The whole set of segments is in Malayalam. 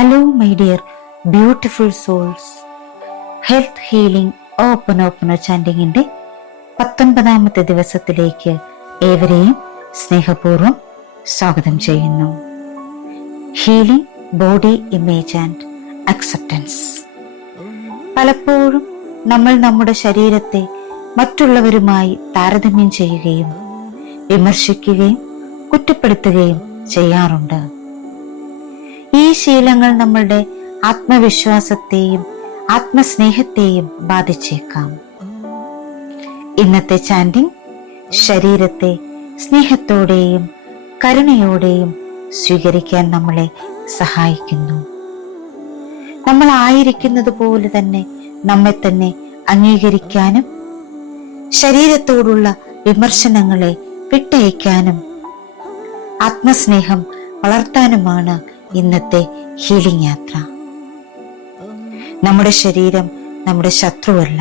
Hello my dear beautiful souls. Health healing open ചാൻഡിങ്ങിന്റെ 19ാമത്തെ ദിവസത്തിലേക്ക് ഏവരെയും സ്നേഹപൂർവ്വം സ്വാഗതം ചെയ്യുന്നു. Healing body image and acceptance. പലപ്പോഴും നമ്മൾ നമ്മുടെ ശരീരത്തെ മറ്റുള്ളവരുമായി താരതമ്യം ചെയ്യുകയും വിമർശിക്കുകയും കുറ്റപ്പെടുത്തുകയും ചെയ്യാറുണ്ട്. ഈ ശീലങ്ങൾ നമ്മളുടെ ആത്മവിശ്വാസത്തെയും ആത്മസ്നേഹത്തെയും ബാധിച്ചേക്കാം. ഇന്നത്തെ ചാൻഡിങ് ശരീരത്തെ സ്നേഹത്തോടെയും കരുണയോടെയും സ്വീകരിക്കാൻ നമ്മളെ സഹായിക്കുന്നു. നമ്മൾ ആയിരിക്കുന്നത് പോലെ തന്നെ നമ്മെ തന്നെ അംഗീകരിക്കാനും ശരീരത്തോടുള്ള വിമർശനങ്ങളെ വിട്ടയക്കാനും ആത്മസ്നേഹം വളർത്താനുമാണ് ഇന്നത്തെ ഹീലിംഗ് യാത്ര. നമ്മുടെ ശരീരം നമ്മുടെ ശത്രുവല്ല.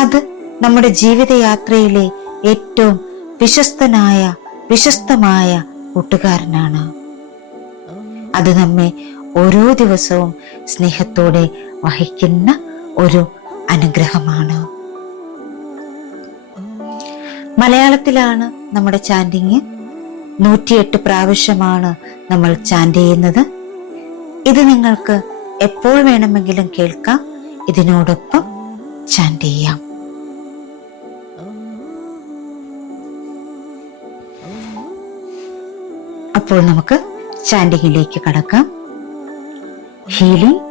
അത് നമ്മുടെ ജീവിതയാത്രയിലെ ഏറ്റവും വിശ്വസ്തമായ കൂട്ടുകാരനാണ്. അത് നമ്മെ ഓരോ ദിവസവും സ്നേഹത്തോടെ വഹിക്കുന്ന ഒരു അനുഗ്രഹമാണ്. മലയാളത്തിലാണ് നമ്മുടെ ചാൻഡിങ്. 108 പ്രാവശ്യമാണ് നമ്മൾ ചാൻഡ് ചെയ്യുന്നത്. ഇത് നിങ്ങൾക്ക് എപ്പോൾ വേണമെങ്കിലും കേൾക്കാം. ഇതിനോടൊപ്പം ചാൻഡ് ചെയ്യാം. അപ്പോൾ നമുക്ക് ചാൻഡിങ്ങിലേക്ക് കടക്കാം. Healing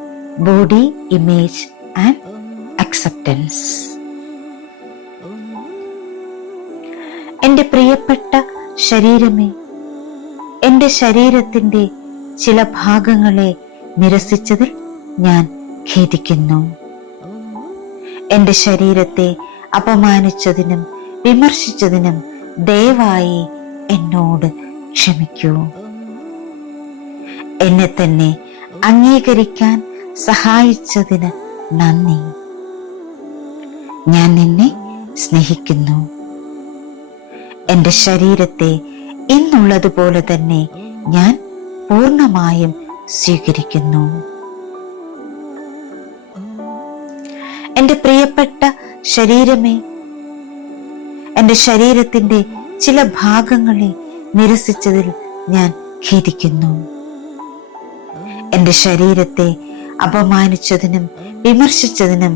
body image and acceptance. എൻ്റെ പ്രിയപ്പെട്ട ശരീരമേ, എന്റെ ശരീരത്തിന്റെ ചില ഭാഗങ്ങളെ നിരസിച്ചതിൽ ഞാൻ ഖേദിക്കുന്നു. എന്റെ ശരീരത്തെ അപമാനിച്ചതിനും വിമർശിച്ചതിനും ദയവായി എന്നോട് ക്ഷമിക്കൂ. എന്നെ തന്നെ അംഗീകരിക്കാൻ സഹായിച്ചതിന് നന്ദി. ഞാൻ നിന്നെ സ്നേഹിക്കുന്നു. എന്റെ ശരീരത്തെ ഇന്നുള്ളതുപോലെ തന്നെ ഞാൻ പൂർണ്ണമായും സ്വീകരിക്കുന്നു. എന്റെ പ്രിയപ്പെട്ട ശരീരമേ, എന്റെ ശരീരത്തിന്റെ ചില ഭാഗങ്ങളെ നിരസിച്ചതിൽ ഞാൻ ഖേദിക്കുന്നു. എന്റെ ശരീരത്തെ അപമാനിച്ചതിനും വിമർശിച്ചതിനും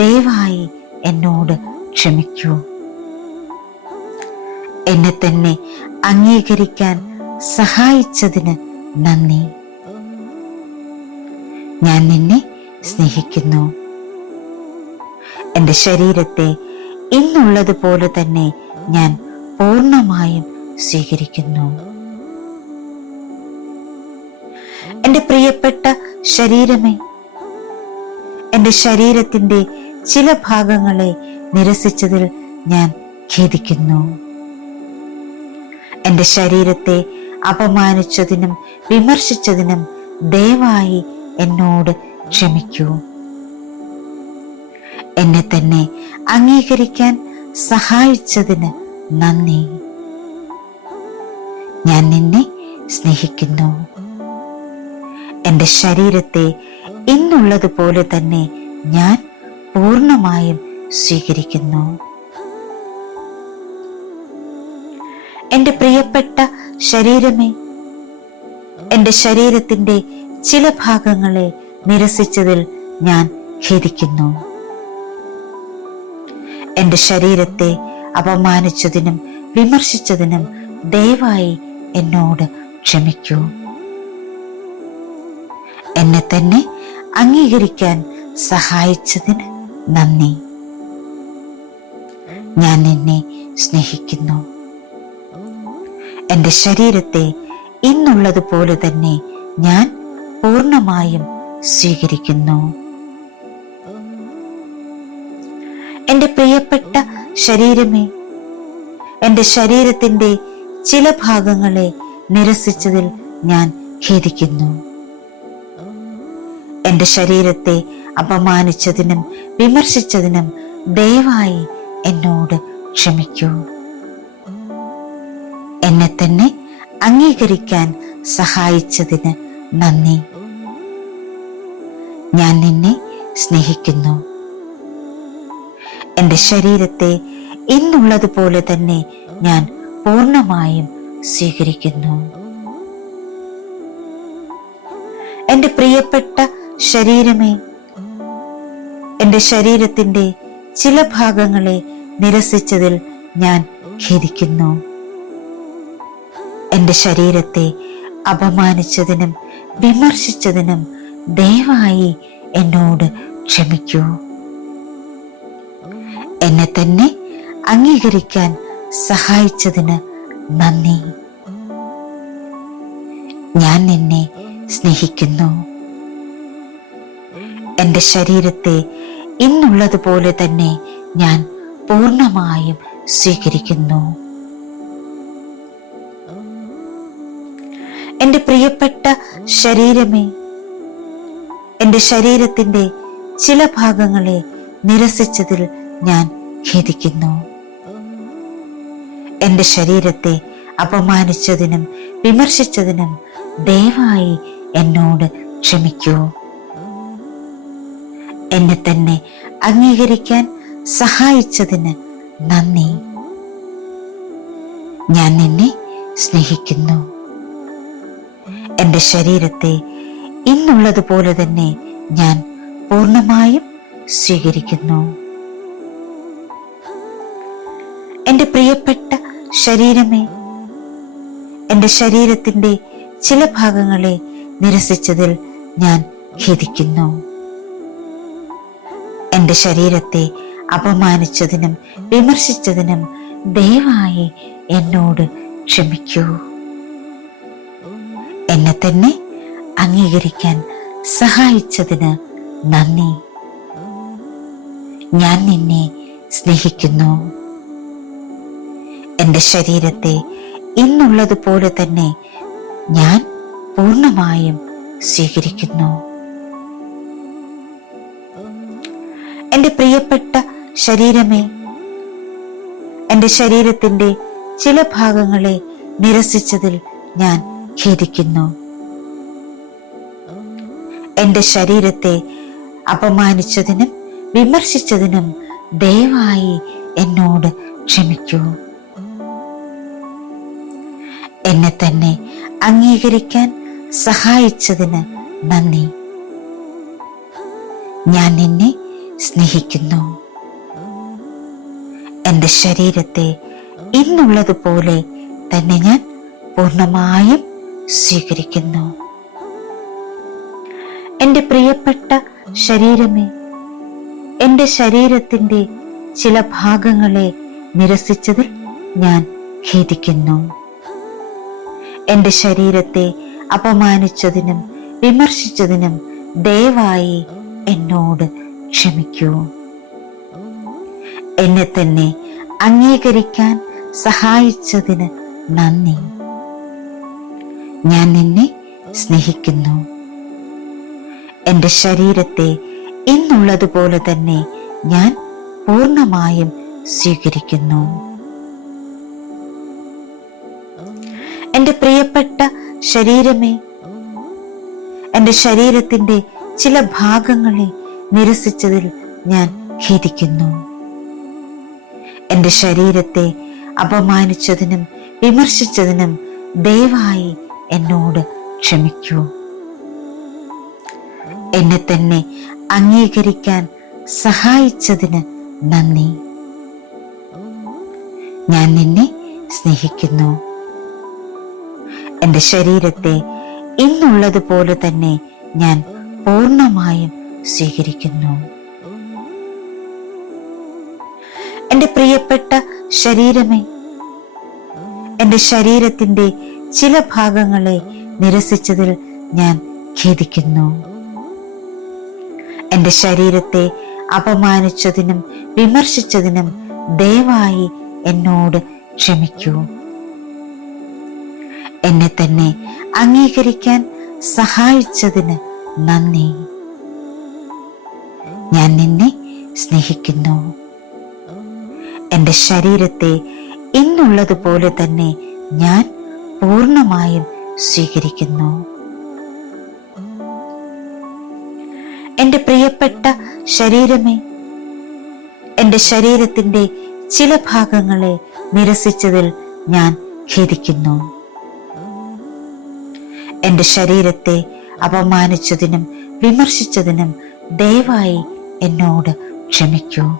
ദയവായി എന്നോട് ക്ഷമിക്കൂ. എന്നെ തന്നെ അംഗീകരിക്കാൻ സഹായിച്ചതിന് നന്ദി. ഞാൻ നിന്നെ സ്നേഹിക്കുന്നു. എന്റെ ശരീരത്തെ ഇന്നുള്ളതുപോലെ തന്നെ ഞാൻ പൂർണ്ണമായും സ്വീകരിക്കുന്നു. എന്റെ പ്രിയപ്പെട്ട ശരീരമേ, എന്റെ ശരീരത്തിന്റെ ചില ഭാഗങ്ങളെ നിരസിച്ചതിൽ ഞാൻ ഖേദിക്കുന്നു. എന്റെ ശരീരത്തെ അപമാനിച്ചതിനും വിമർശിച്ചതിനും ദയവായി എന്നോട് ക്ഷമിക്കൂ. എന്നെ തന്നെ അംഗീകരിക്കാൻ സഹായിച്ചതിന് നന്ദി. ഞാൻ നിന്നെ സ്നേഹിക്കുന്നു. എന്റെ ശരീരത്തെ ഇന്നുള്ളതുപോലെ തന്നെ ഞാൻ പൂർണ്ണമായും സ്വീകരിക്കുന്നു. എന്റെ പ്രിയപ്പെട്ട ശരീരമേ, എന്റെ ശരീരത്തിന്റെ ചില ഭാഗങ്ങളെ നിരസിച്ചതിൽ ഞാൻ ഖേദിക്കുന്നു. എന്റെ ശരീരത്തെ അപമാനിച്ചതിനും വിമർശിച്ചതിനും ദയവായി എന്നോട് ക്ഷമിക്കൂ. എന്നെ തന്നെ അംഗീകരിക്കാൻ സഹായിച്ചതിന് നന്ദി. ഞാൻ നിന്നെ സ്നേഹിക്കുന്നു. എന്റെ ശരീരത്തെ ഇന്നുള്ളതുപോലെ തന്നെ ഞാൻ പൂർണ്ണമായും സ്വീകരിക്കുന്നു. എന്റെ പ്രിയപ്പെട്ട ശരീരമേ, എന്റെ ശരീരത്തിന്റെ ചില ഭാഗങ്ങളെ നിരസിച്ചതിൽ ഞാൻ ഖേദിക്കുന്നു. എന്റെ ശരീരത്തെ അപമാനിച്ചതിനും വിമർശിച്ചതിനും ദയവായി എന്നോട് ക്ഷമിക്കൂ. എന്നെ തന്നെ അംഗീകരിക്കാൻ സഹായിച്ചതിന് നന്ദി. ഞാൻ നിന്നെ സ്നേഹിക്കുന്നു. എൻ്റെ ശരീരത്തെ ഇന്നുള്ളതുപോലെ തന്നെ ഞാൻ പൂർണ്ണമായും സ്വീകരിക്കുന്നു. എൻ്റെ പ്രിയപ്പെട്ട ശരീരമേ, എൻ്റെ ശരീരത്തിൻ്റെ ചില ഭാഗങ്ങളെ നിരസിച്ചതിൽ ഞാൻ ഖേദിക്കുന്നു. എൻ്റെ ശരീരത്തെ അപമാനിച്ചതിനും വിമർശിച്ചതിനും ദയവായി എന്നോട് ക്ഷമിക്കൂ. എന്നെ തന്നെ അംഗീകരിക്കാൻ സഹായിച്ചതിന് നന്ദി. ഞാൻ നിന്നെ സ്നേഹിക്കുന്നു. എൻ്റെ ശരീരത്തെ ഇന്നുള്ളതുപോലെ തന്നെ ഞാൻ പൂർണ്ണമായും സ്വീകരിക്കുന്നു. എൻ്റെ പ്രിയപ്പെട്ട ശരീരമേ, എൻ്റെ ശരീരത്തിൻ്റെ ചില ഭാഗങ്ങളെ നിരസിച്ചതിൽ ഞാൻ ഖേദിക്കുന്നു. എൻ്റെ ശരീരത്തെ അപമാനിച്ചതിനും വിമർശിച്ചതിനും ദയവായി എന്നോട് ക്ഷമിക്കൂ. എന്നെ തന്നെ അംഗീകരിക്കാൻ സഹായിച്ചതിന് നന്ദി. ഞാൻ നിന്നെ സ്നേഹിക്കുന്നു. എൻ്റെ ശരീരത്തെ ഇന്നുള്ളതുപോലെ തന്നെ ഞാൻ പൂർണ്ണമായും സ്വീകരിക്കുന്നു. എൻ്റെ പ്രിയപ്പെട്ട ശരീരമേ, എൻ്റെ ശരീരത്തിൻ്റെ ചില ഭാഗങ്ങളെ നിരസിച്ചതിൽ ഞാൻ ഖേദിക്കുന്നു. എൻ്റെ ശരീരത്തെ അപമാനിച്ചതിനും വിമർശിച്ചതിനും ദയവായി എന്നോട് ക്ഷമിക്കൂ. എന്നെ തന്നെ അംഗീകരിക്കാൻ സഹായിച്ചതിന് നന്ദി. ഞാൻ നിന്നെ സ്നേഹിക്കുന്നു. എൻ്റെ ശരീരത്തെ ഇന്നുള്ളതുപോലെ തന്നെ ഞാൻ പൂർണ്ണമായും സ്വീകരിക്കുന്നു. എൻ്റെ പ്രിയപ്പെട്ട ശരീരമേ, എൻ്റെ ശരീരത്തിൻ്റെ ചില ഭാഗങ്ങളെ നിരസിച്ചതിൽ ഞാൻ ഖേദിക്കുന്നു. എൻ്റെ ശരീരത്തെ അപമാനിച്ചതിനും വിമർശിച്ചതിനും ദയവായി എന്നോട് ക്ഷമിക്കൂ. എന്നെ തന്നെ അംഗീകരിക്കാൻ സഹായിച്ചതിന് നന്ദി. ഞാൻ നിന്നെ സ്നേഹിക്കുന്നു. എൻ്റെ ശരീരത്തെ ഇന്നുള്ളതുപോലെ തന്നെ ഞാൻ പൂർണ്ണമായും സ്വീകരിക്കുന്നു. എൻ്റെ പ്രിയപ്പെട്ട ശരീരമേ, എൻ്റെ ശരീരത്തിൻ്റെ ചില ഭാഗങ്ങളെ നിരസിച്ചതിൽ ഞാൻ ഖേദിക്കുന്നു. എൻ്റെ ശരീരത്തെ അപമാനിച്ചതിനും വിമർശിച്ചതിനും ദയവായി എന്നോട് ക്ഷമിക്കൂ. എന്നെ തന്നെ അംഗീകരിക്കാൻ സഹായിച്ചതിന് നന്ദി. ഞാൻ നിന്നെ സ്നേഹിക്കുന്നു. എൻ്റെ ശരീരത്തെ ഇന്നുള്ളതുപോലെ തന്നെ ഞാൻ പൂർണ്ണമായും സ്വീകരിക്കുന്നു. എൻ്റെ പ്രിയപ്പെട്ട ശരീരമേ, എൻ്റെ ശരീരത്തിൻ്റെ ചില ഭാഗങ്ങളെ നിരസിച്ചതിൽ ഞാൻ ഖേദിക്കുന്നു. എൻ്റെ ശരീരത്തെ അപമാനിച്ചതിനും വിമർശിച്ചതിനും ദയവായി എന്നോട് ക്ഷമിക്കൂ. എന്നെ തന്നെ അംഗീകരിക്കാൻ സഹായിച്ചതിന് നന്ദി. ഞാൻ നിന്നെ സ്നേഹിക്കുന്നു. എൻ്റെ ശരീരത്തെ ഇന്നുള്ളതുപോലെ തന്നെ ഞാൻ പൂർണ്ണമായും സ്വീകരിക്കുന്നു. എൻ്റെ പ്രിയപ്പെട്ട ശരീരമേ, എൻ്റെ ശരീരത്തിൻ്റെ ചില ഭാഗങ്ങളെ നിരസിച്ചതിൽ ഞാൻ ഖേദിക്കുന്നു. എൻ്റെ ശരീരത്തെ അപമാനിച്ചതിനും വിമർശിച്ചതിനും ദയവായി എന്നോട് ക്ഷമിക്കൂ. എന്നെ തന്നെ അംഗീകരിക്കാൻ സഹായിച്ചതിന് നന്ദി. ഞാൻ നിന്നെ സ്നേഹിക്കുന്നു. എൻ്റെ ശരീരത്തെ ഇന്നുള്ളതുപോലെ തന്നെ ഞാൻ പൂർണ്ണമായും സ്വീകരിക്കുന്നു. എന്റെ പ്രിയപ്പെട്ട ശരീരമേ, എന്റെ ശരീരത്തിന്റെ ചില ഭാഗങ്ങളെ നിരസിച്ചതിൽ ഞാൻ ഖേദിക്കുന്നു. എന്റെ ശരീരത്തെ അപമാനിച്ചതിനും വിമർശിച്ചതിനും ദയവായി എന്നോട് ക്ഷമിക്കൂ.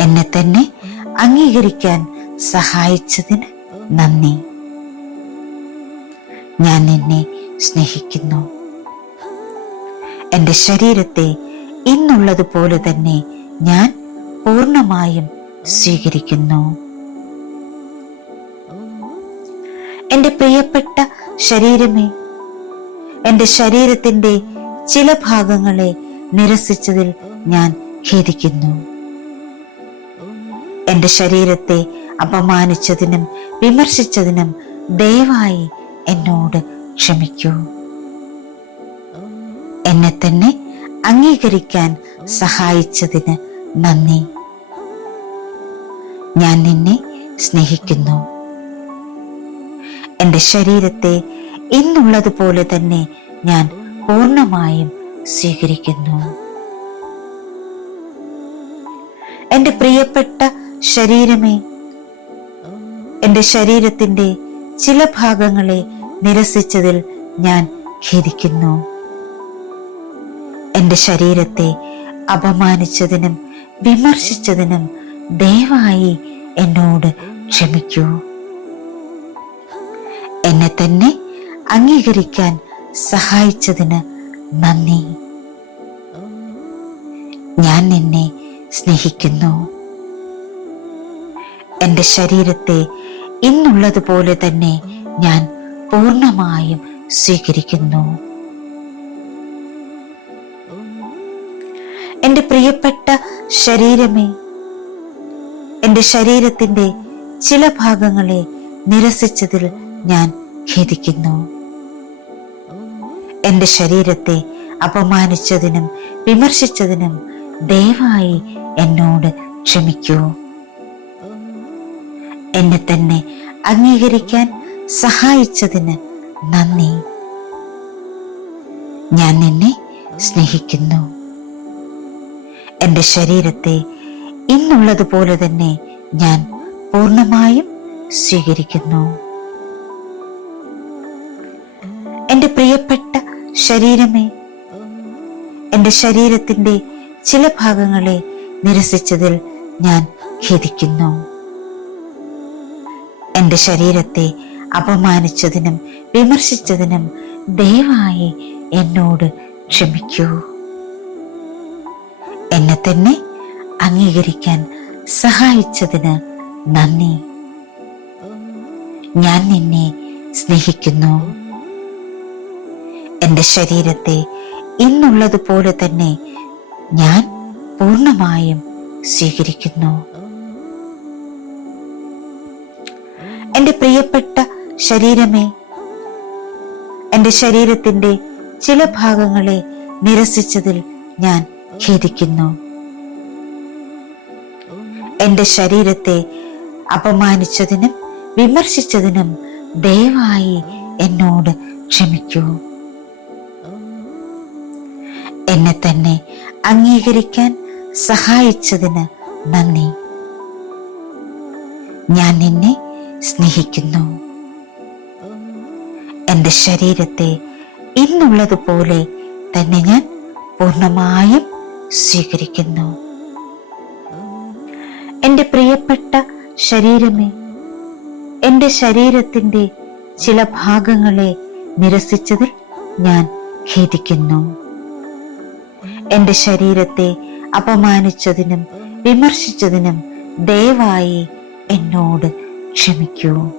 എന്നെ തന്നെ അംഗീകരിക്കാൻ സഹായിച്ചതിന് നന്ദി. ഞാൻ നിന്നെ സ്നേഹിക്കുന്നു. എന്റെ ശരീരത്തെ ഇന്നുള്ളതുപോലെ തന്നെ ഞാൻ പൂർണ്ണമായും സ്വീകരിക്കുന്നു. എന്റെ പ്രിയപ്പെട്ട ശരീരമേ, എന്റെ ശരീരത്തിന്റെ ചില ഭാഗങ്ങളെ നിരസിച്ചതിൽ ഞാൻ ഖേദിക്കുന്നു. എന്റെ ശരീരത്തെ അപമാനിച്ചതിനും വിമർശിച്ചതിനും ദയവായി എന്നോട് ക്ഷമിക്കൂ. എന്നെ തന്നെ അംഗീകരിക്കാൻ സഹായിച്ചതിന് നന്ദി. ഞാൻ നിന്നെ സ്നേഹിക്കുന്നു. എന്റെ ശരീരത്തെ ഇന്നുള്ളതുപോലെ തന്നെ ഞാൻ പൂർണ്ണമായും സ്വീകരിക്കുന്നു. എന്റെ പ്രിയപ്പെട്ട ശരീരമേ, എന്റെ ശരീരത്തിന്റെ ചില ഭാഗങ്ങളെ നിരസിച്ചതിൽ ഞാൻ ഖേദിക്കുന്നു. എന്റെ ശരീരത്തെ അപമാനിച്ചതിനും വിമർശിച്ചതിനും ദയവായി എന്നോട് ക്ഷമിക്കൂ. എന്നെ തന്നെ അംഗീകരിക്കാൻ സഹായിച്ചതിന് നന്ദി. ഞാൻ നിന്നെ സ്നേഹിക്കുന്നു. എന്റെ ശരീരത്തെ ഇന്നുള്ളതുപോലെ തന്നെ ഞാൻ പൂർണ്ണമായും സ്വീകരിക്കുന്നു. എന്റെ പ്രിയപ്പെട്ട ശരീരമേ, എന്റെ ശരീരത്തിന്റെ ചില ഭാഗങ്ങളെ നിരസിച്ചതിൽ ഞാൻ ഖേദിക്കുന്നു. എന്റെ ശരീരത്തെ അപമാനിച്ചതിനും വിമർശിച്ചതിനും ദയവായി എന്നോട് ക്ഷമിക്കൂ. എന്നെ തന്നെ അംഗീകരിക്കാൻ സഹായിച്ചതിന് നന്ദി. ഞാൻ നിന്നെ സ്നേഹിക്കുന്നു. എന്റെ ശരീരത്തെ ഇന്നുള്ളതുപോലെ തന്നെ ഞാൻ പൂർണ്ണമായും സ്വീകരിക്കുന്നു. എന്റെ പ്രിയപ്പെട്ട ശരീരമേ, എന്റെ ശരീരത്തിന്റെ ചില ഭാഗങ്ങളെ നിരസിച്ചതിൽ ഞാൻ ഖേദിക്കുന്നു. എന്റെ ശരീരത്തെ അപമാനിച്ചതിനും വിമർശിച്ചതിനും ദയവായി എന്നോട് ക്ഷമിക്കൂ. എന്നെ തന്നെ അംഗീകരിക്കാൻ സഹായിച്ചതിന് നന്ദി. ഞാൻ നിന്നെ സ്നേഹിക്കുന്നു. എന്റെ ശരീരത്തെ ഇന്നുള്ളതുപോലെ തന്നെ ഞാൻ പൂർണ്ണമായും സ്വീകരിക്കുന്നു. എന്റെ പ്രിയപ്പെട്ട ശരീരമേ, എന്റെ ശരീരത്തിന്റെ ചില ഭാഗങ്ങളെ നിരസിച്ചതിൽ ഞാൻ ഖേദിക്കുന്നു. എന്റെ ശരീരത്തെ അപമാനിച്ചതിനും വിമർശിച്ചതിനും ദയവായി എന്നോട് ക്ഷമിക്കൂ. എന്നെ തന്നെ അംഗീകരിക്കാൻ സഹായിച്ചതിന് നന്ദി. ഞാൻ നിന്നെ സ്നേഹിക്കുന്നു. എന്റെ ശരീരത്തെ ഇന്നുള്ളതുപോലെ തന്നെ ഞാൻ പൂർണ്ണമായും സ്വീകരിക്കുന്നു. എന്റെ പ്രിയപ്പെട്ട ശരീരമേ, എന്റെ ശരീരത്തിന്റെ ചില ഭാഗങ്ങളെ നിരസിച്ചതിൽ ഞാൻ ഖേദിക്കുന്നു. എന്റെ ശരീരത്തെ അപമാനിച്ചതിനും വിമർശിച്ചതിനും ദയവായി എന്നോട് ക്ഷമിക്കൂ.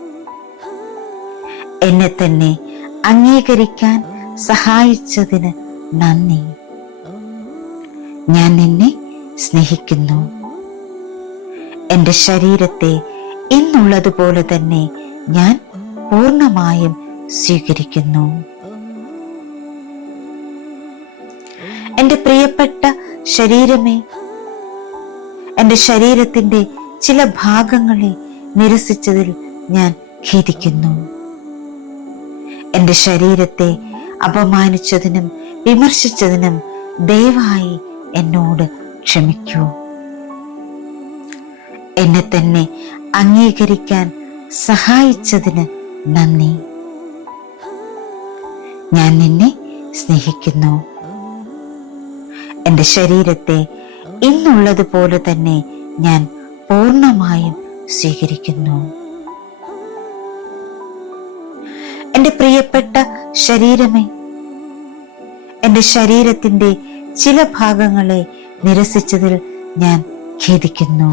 എന്നെ തന്നെ അംഗീകരിക്കാൻ സഹായിച്ചതിന് നന്ദി. ഞാൻ നിന്നെ സ്നേഹിക്കുന്നു. എന്റെ ശരീരത്തെ ഇന്നുള്ളതുപോലെ തന്നെ ഞാൻ പൂർണ്ണമായും സ്വീകരിക്കുന്നു. എന്റെ പ്രിയപ്പെട്ട ശരീരമേ, എന്റെ ശരീരത്തിന്റെ ചില ഭാഗങ്ങളെ നിരസിച്ചതിൽ ഞാൻ ഖേദിക്കുന്നു. എന്റെ ശരീരത്തെ അപമാനിച്ചതിനും വിമർശിച്ചതിനും ദയവായി എന്നോട് ക്ഷമിക്കൂ. എന്നെ തന്നെ അംഗീകരിക്കാൻ സഹായിച്ചതിന് നന്ദി. ഞാൻ നിന്നെ സ്നേഹിക്കുന്നു. എൻ്റെ ശരീരത്തെ ഇന്നുള്ളതുപോലെ തന്നെ ഞാൻ പൂർണ്ണമായും സ്വീകരിക്കുന്നു. എൻ്റെ പ്രിയപ്പെട്ട ശരീരമേ, എൻ്റെ ശരീരത്തിൻ്റെ ചില ഭാഗങ്ങളെ നിരസിച്ചതിൽ ഞാൻ ഖേദിക്കുന്നു.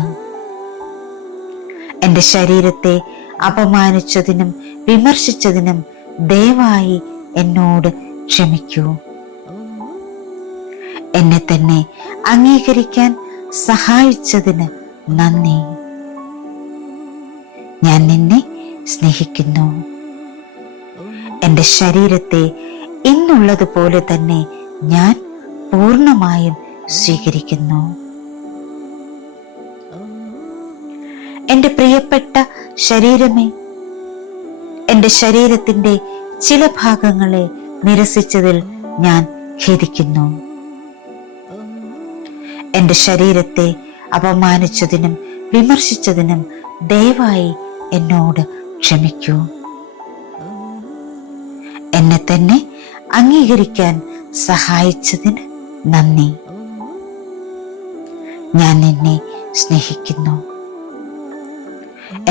എൻ്റെ ശരീരത്തെ അപമാനിച്ചതിനും വിമർശിച്ചതിനും ദയവായി എന്നോട് ക്ഷമിക്കൂ. എന്നെ തന്നെ അംഗീകരിക്കാൻ സഹായിച്ചതിന് നന്ദി. ഞാൻ നിന്നെ സ്നേഹിക്കുന്നു. എൻ്റെ ശരീരത്തെ ഇന്നുള്ളതുപോലെ തന്നെ ഞാൻ പൂർണ്ണമായും സ്വീകരിക്കുന്നു. എൻ്റെ പ്രിയപ്പെട്ട ശരീരമേ, എൻ്റെ ശരീരത്തിൻ്റെ ചില ഭാഗങ്ങളെ നിരസിച്ചതിൽ ഞാൻ ഖേദിക്കുന്നു. എൻ്റെ ശരീരത്തെ അപമാനിച്ചതിനും വിമർശിച്ചതിനും ദയവായി എന്നോട് ക്ഷമിക്കൂ. എന്നെ തന്നെ അംഗീകരിക്കാൻ സഹായിച്ചതിന് നന്ദി. ഞാൻ നിന്നെ സ്നേഹിക്കുന്നു.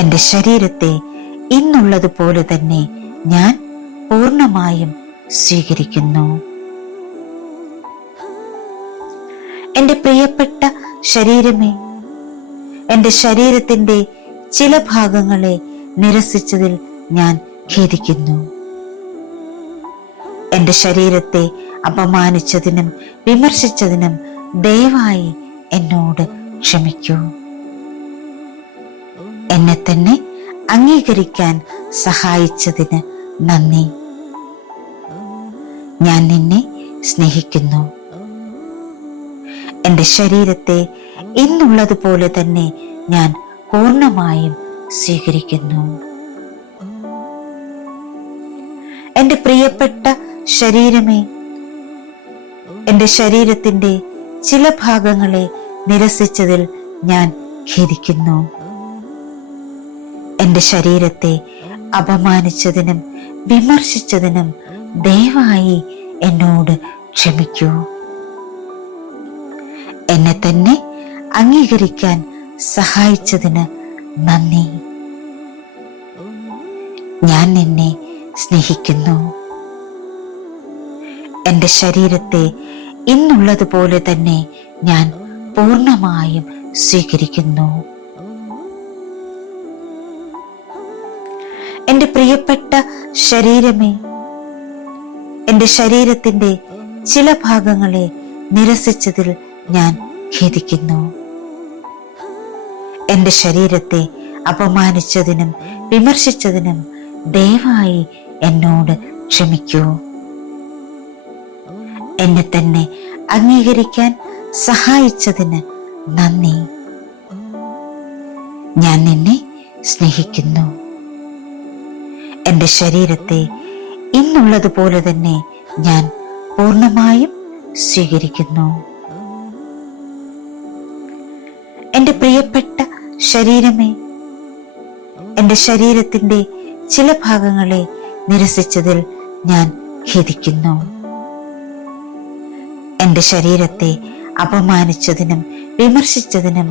എൻ്റെ ശരീരത്തെ ഇന്നുള്ളതുപോലെ തന്നെ ഞാൻ പൂർണ്ണമായും സ്വീകരിക്കുന്നു. എൻ്റെ പ്രിയപ്പെട്ട ശരീരമേ, എൻ്റെ ശരീരത്തിൻ്റെ ചില ഭാഗങ്ങളെ നിരസിച്ചതിൽ ഞാൻ ഖേദിക്കുന്നു. എൻ്റെ ശരീരത്തെ അപമാനിച്ചതിനും വിമർശിച്ചതിനും ദയവായി എന്നോട് ക്ഷമിക്കൂ. എന്നെ തന്നെ അംഗീകരിക്കാൻ സഹായിച്ചതിന് നന്ദി. ഞാൻ നിന്നെ സ്നേഹിക്കുന്നു. എൻ്റെ ശരീരത്തെ ഇന്നുള്ളതുപോലെ തന്നെ ഞാൻ പൂർണ്ണമായും സ്വീകരിക്കുന്നു. എൻ്റെ പ്രിയപ്പെട്ട ശരീരമേ, എൻ്റെ ശരീരത്തിൻ്റെ ചില ഭാഗങ്ങളെ നിരസിച്ചതിൽ ഞാൻ ഖേദിക്കുന്നു. എൻ്റെ ശരീരത്തെ അപമാനിച്ചതിനും വിമർശിച്ചതിനും ദയവായി എന്നോട് ക്ഷമിക്കൂ. എന്നെ തന്നെ അംഗീകരിക്കാൻ സഹായിച്ചതിന് നന്ദി. ഞാൻ നിന്നെ സ്നേഹിക്കുന്നു. എൻ്റെ ശരീരത്തെ ഇന്നുള്ളതുപോലെ തന്നെ ഞാൻ പൂർണ്ണമായും സ്വീകരിക്കുന്നു. എൻ്റെ പ്രിയപ്പെട്ട ശരീരമേ, എൻ്റെ ശരീരത്തിൻ്റെ ചില ഭാഗങ്ങളെ നിരസിച്ചതിൽ ഞാൻ ഖേദിക്കുന്നു. എൻ്റെ ശരീരത്തെ അപമാനിച്ചതിനും വിമർശിച്ചതിനും ദയവായി എന്നോട് ക്ഷമിക്കൂ. എന്നെ തന്നെ അംഗീകരിക്കാൻ സഹായിച്ചതിന് നന്ദി. ഞാൻ നിന്നെ സ്നേഹിക്കുന്നു. എൻ്റെ ശരീരത്തെ ഇന്നുള്ളതുപോലെ തന്നെ ഞാൻ പൂർണ്ണമായും സ്വീകരിക്കുന്നു. എൻ്റെ പ്രിയപ്പെട്ട ശരീരമേ, എൻ്റെ ശരീരത്തിൻ്റെ ചില ഭാഗങ്ങളെ നിരസിച്ചതിൽ ഞാൻ ഖേദിക്കുന്നു. എൻ്റെ ശരീരത്തെ അപമാനിച്ചതിനും വിമർശിച്ചതിനും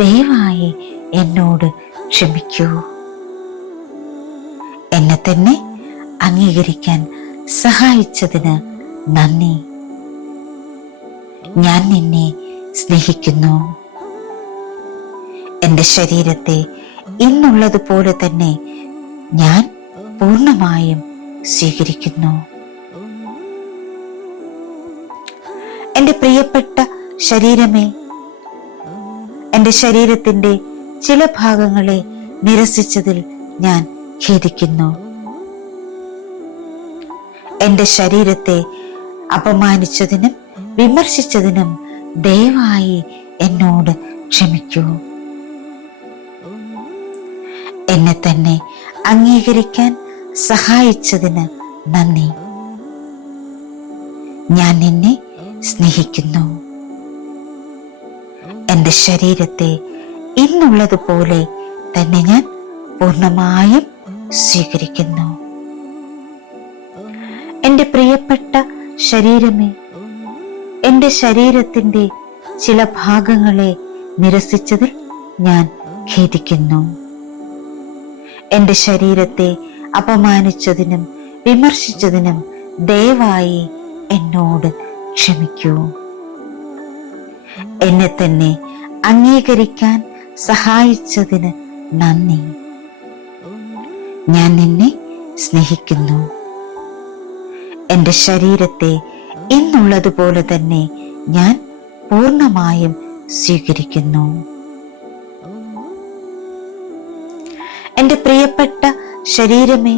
ദയവായി എന്നോട് ക്ഷമിക്കൂ. എന്നെ തന്നെ അംഗീകരിക്കാൻ സഹായിച്ചതിന് നന്ദി. ഞാൻ നിന്നെ സ്നേഹിക്കുന്നു. എൻ്റെ ശരീരത്തെ ഇന്നുള്ളതുപോലെ തന്നെ ഞാൻ പൂർണ്ണമായും സ്വീകരിക്കുന്നു. എൻ്റെ പ്രിയപ്പെട്ട ശരീരമേ, എൻ്റെ ശരീരത്തിൻ്റെ ചില ഭാഗങ്ങളെ നിരസിച്ചതിൽ ഞാൻ ഖേദിക്കുന്നു. എൻ്റെ ശരീരത്തെ അപമാനിച്ചതിനും വിമർശിച്ചതിനും ദയവായി എന്നോട് ക്ഷമിക്കൂ. എന്നെ തന്നെ അംഗീകരിക്കാൻ സഹായിച്ചതിന് നന്ദി. ഞാൻ നിന്നെ സ്നേഹിക്കുന്നു. എൻ്റെ ശരീരത്തെ ഇന്നുള്ളതുപോലെ തന്നെ ഞാൻ പൂർണ്ണമായും സ്വീകരിക്കുന്നു. എൻ്റെ പ്രിയപ്പെട്ട ശരീരമേ, എൻ്റെ ശരീരത്തിൻ്റെ ചില ഭാഗങ്ങളെ നിരസിച്ചതിൽ ഞാൻ ഖേദിക്കുന്നു. എൻ്റെ ശരീരത്തെ അപമാനിച്ചതിനും വിമർശിച്ചതിനും ദയവായി എന്നോട് ക്ഷമിക്കൂ. എന്നെ തന്നെ അംഗീകരിക്കാൻ സഹായിച്ചതിന് നന്ദി. ഞാൻ നിന്നെ സ്നേഹിക്കുന്നു. എൻ്റെ ശരീരത്തെ ഇന്നുള്ളതുപോലെ തന്നെ ഞാൻ പൂർണ്ണമായും സ്വീകരിക്കുന്നു. എൻ്റെ പ്രിയപ്പെട്ട ശരീരമേ,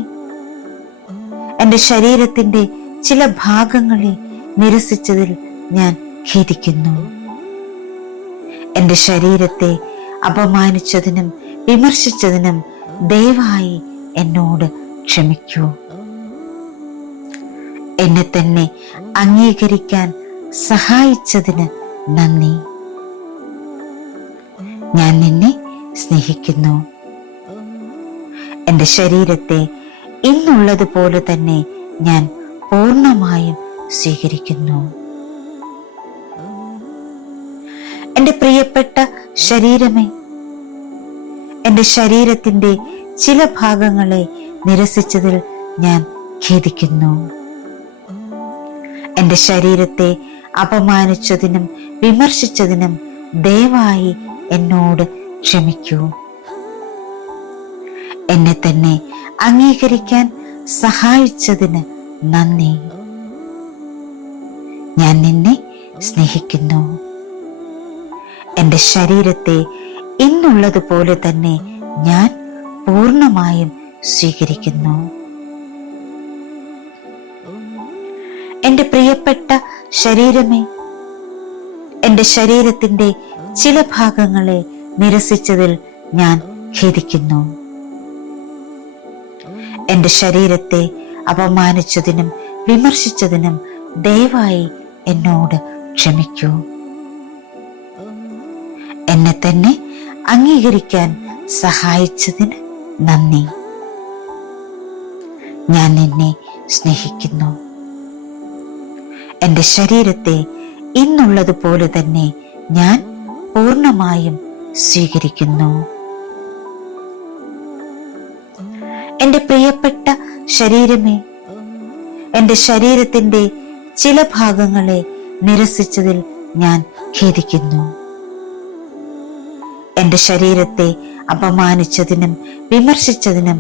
എൻ്റെ ശരീരത്തിൻ്റെ ചില ഭാഗങ്ങളെ നിരസിച്ചതിൽ ഞാൻ ഖേദിക്കുന്നു. എൻ്റെ ശരീരത്തെ അപമാനിച്ചതിനും വിമർശിച്ചതിനും ദയവായി എന്നോട് ക്ഷമിക്കൂ. എന്നെ തന്നെ അംഗീകരിക്കാൻ സഹായിച്ചതിന് നന്ദി. ഞാൻ നിന്നെ സ്നേഹിക്കുന്നു. എൻ്റെ ശരീരത്തെ ഇന്നുള്ളതുപോലെ തന്നെ ഞാൻ പൂർണ്ണമായും സ്വീകരിക്കുന്നു. എൻ്റെ പ്രിയപ്പെട്ട ശരീരമേ, എൻ്റെ ശരീരത്തിൻ്റെ ചില ഭാഗങ്ങളെ നിരസിച്ചതിൽ ഞാൻ ഖേദിക്കുന്നു. എൻ്റെ ശരീരത്തെ അപമാനിച്ചതിനും വിമർശിച്ചതിനും ദയവായി എന്നോട് ക്ഷമിക്കൂ. എന്നെ തന്നെ അംഗീകരിക്കാൻ സഹായിച്ചതിന് നന്ദി. ഞാൻ നിന്നെ സ്നേഹിക്കുന്നു. എൻ്റെ ശരീരത്തെ ഇന്നുള്ളതുപോലെ തന്നെ ഞാൻ പൂർണ്ണമായും സ്വീകരിക്കുന്നു. എൻ്റെ പ്രിയപ്പെട്ട ശരീരമേ, എൻ്റെ ശരീരത്തിൻ്റെ ചില ഭാഗങ്ങളെ നിരസിച്ചതിൽ ഞാൻ ഖേദിക്കുന്നു. എൻ്റെ ശരീരത്തെ അപമാനിച്ചതിനും വിമർശിച്ചതിനും ദയവായി എന്നോട് ക്ഷമിക്കൂ. എന്നെ തന്നെ അംഗീകരിക്കാൻ സഹായിച്ചതിന് നന്ദി. ഞാൻ നിന്നെ സ്നേഹിക്കുന്നു. എൻ്റെ ശരീരത്തെ ഇന്നുള്ളതുപോലെ തന്നെ ഞാൻ പൂർണ്ണമായും സ്വീകരിക്കുന്നു. എൻ്റെ പ്രിയപ്പെട്ട ശരീരമേ, എൻ്റെ ശരീരത്തിൻ്റെ ചില ഭാഗങ്ങളെ നിരസിച്ചതിൽ ഞാൻ ഖേദിക്കുന്നു. എൻ്റെ ശരീരത്തെ അപമാനിച്ചതിനും വിമർശിച്ചതിനും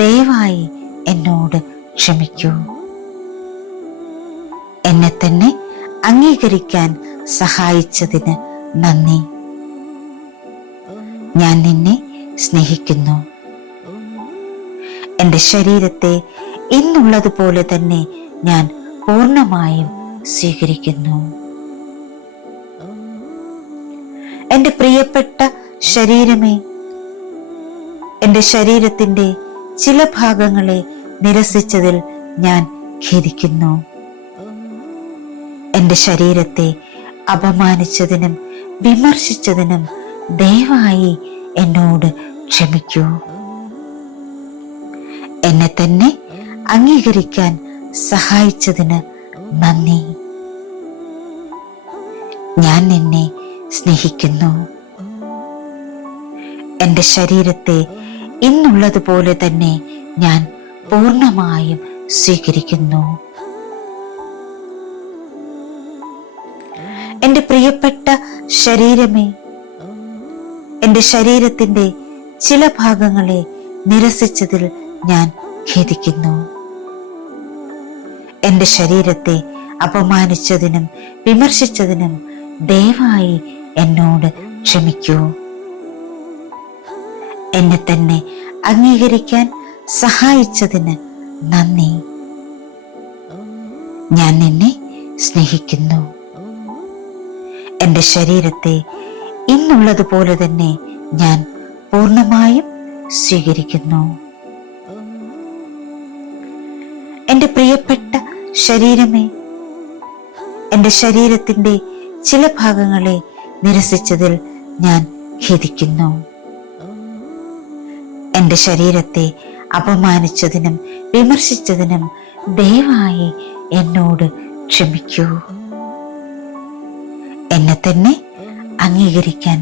ദയവായി എന്നോട് ക്ഷമിക്കൂ. എന്നെ തന്നെ അംഗീകരിക്കാൻ സഹായിച്ചതിന് നന്ദി. ഞാൻ നിന്നെ സ്നേഹിക്കുന്നു. എൻ്റെ ശരീരത്തെ ഇന്നുള്ളതുപോലെ തന്നെ ഞാൻ പൂർണ്ണമായും സ്വീകരിക്കുന്നു. എൻ്റെ പ്രിയപ്പെട്ട ശരീരമേ, എൻ്റെ ശരീരത്തിൻ്റെ ചില ഭാഗങ്ങളെ നിരസിച്ചതിൽ ഞാൻ ഖേദിക്കുന്നു. എൻ്റെ ശരീരത്തെ അപമാനിച്ചതിനും വിമർശിച്ചതിനും ദയവായി എന്നോട് ക്ഷമിക്കൂ. എന്നെ തന്നെ അംഗീകരിക്കാൻ സഹായിച്ചതിന് നന്ദി. ഞാൻ നിന്നെ സ്നേഹിക്കുന്നു. എൻ്റെ ശരീരത്തെ ഇന്നുള്ളതുപോലെ തന്നെ ഞാൻ പൂർണ്ണമായും സ്വീകരിക്കുന്നു. എൻ്റെ പ്രിയപ്പെട്ട ശരീരമേ, എൻ്റെ ശരീരത്തിൻ്റെ ചില ഭാഗങ്ങളെ നിരസിച്ചതിൽ ഞാൻ ഖേദിക്കുന്നു. എൻ്റെ ശരീരത്തെ അപമാനിച്ചതിനും വിമർശിച്ചതിനും ദയവായി എന്നോട് ക്ഷമിക്കൂ. എന്നെ തന്നെ അംഗീകരിക്കാൻ സഹായിച്ചതിന് നന്ദി. ഞാൻ നിന്നെ സ്നേഹിക്കുന്നു. എൻ്റെ ശരീരത്തെ ഇന്നുള്ളതുപോലെ തന്നെ ഞാൻ പൂർണ്ണമായും സ്വീകരിക്കുന്നു. എൻ്റെ പ്രിയപ്പെട്ട ശരീരമേ, എൻ്റെ ശരീരത്തിൻ്റെ ചില ഭാഗങ്ങളെ നിരസിച്ചതിൽ ഞാൻ ഖേദിക്കുന്നു. എൻ്റെ ശരീരത്തെ അപമാനിച്ചതിനും വിമർശിച്ചതിനും ദയവായി എന്നോട് ക്ഷമിക്കൂ. എന്നെ തന്നെ അംഗീകരിക്കാൻ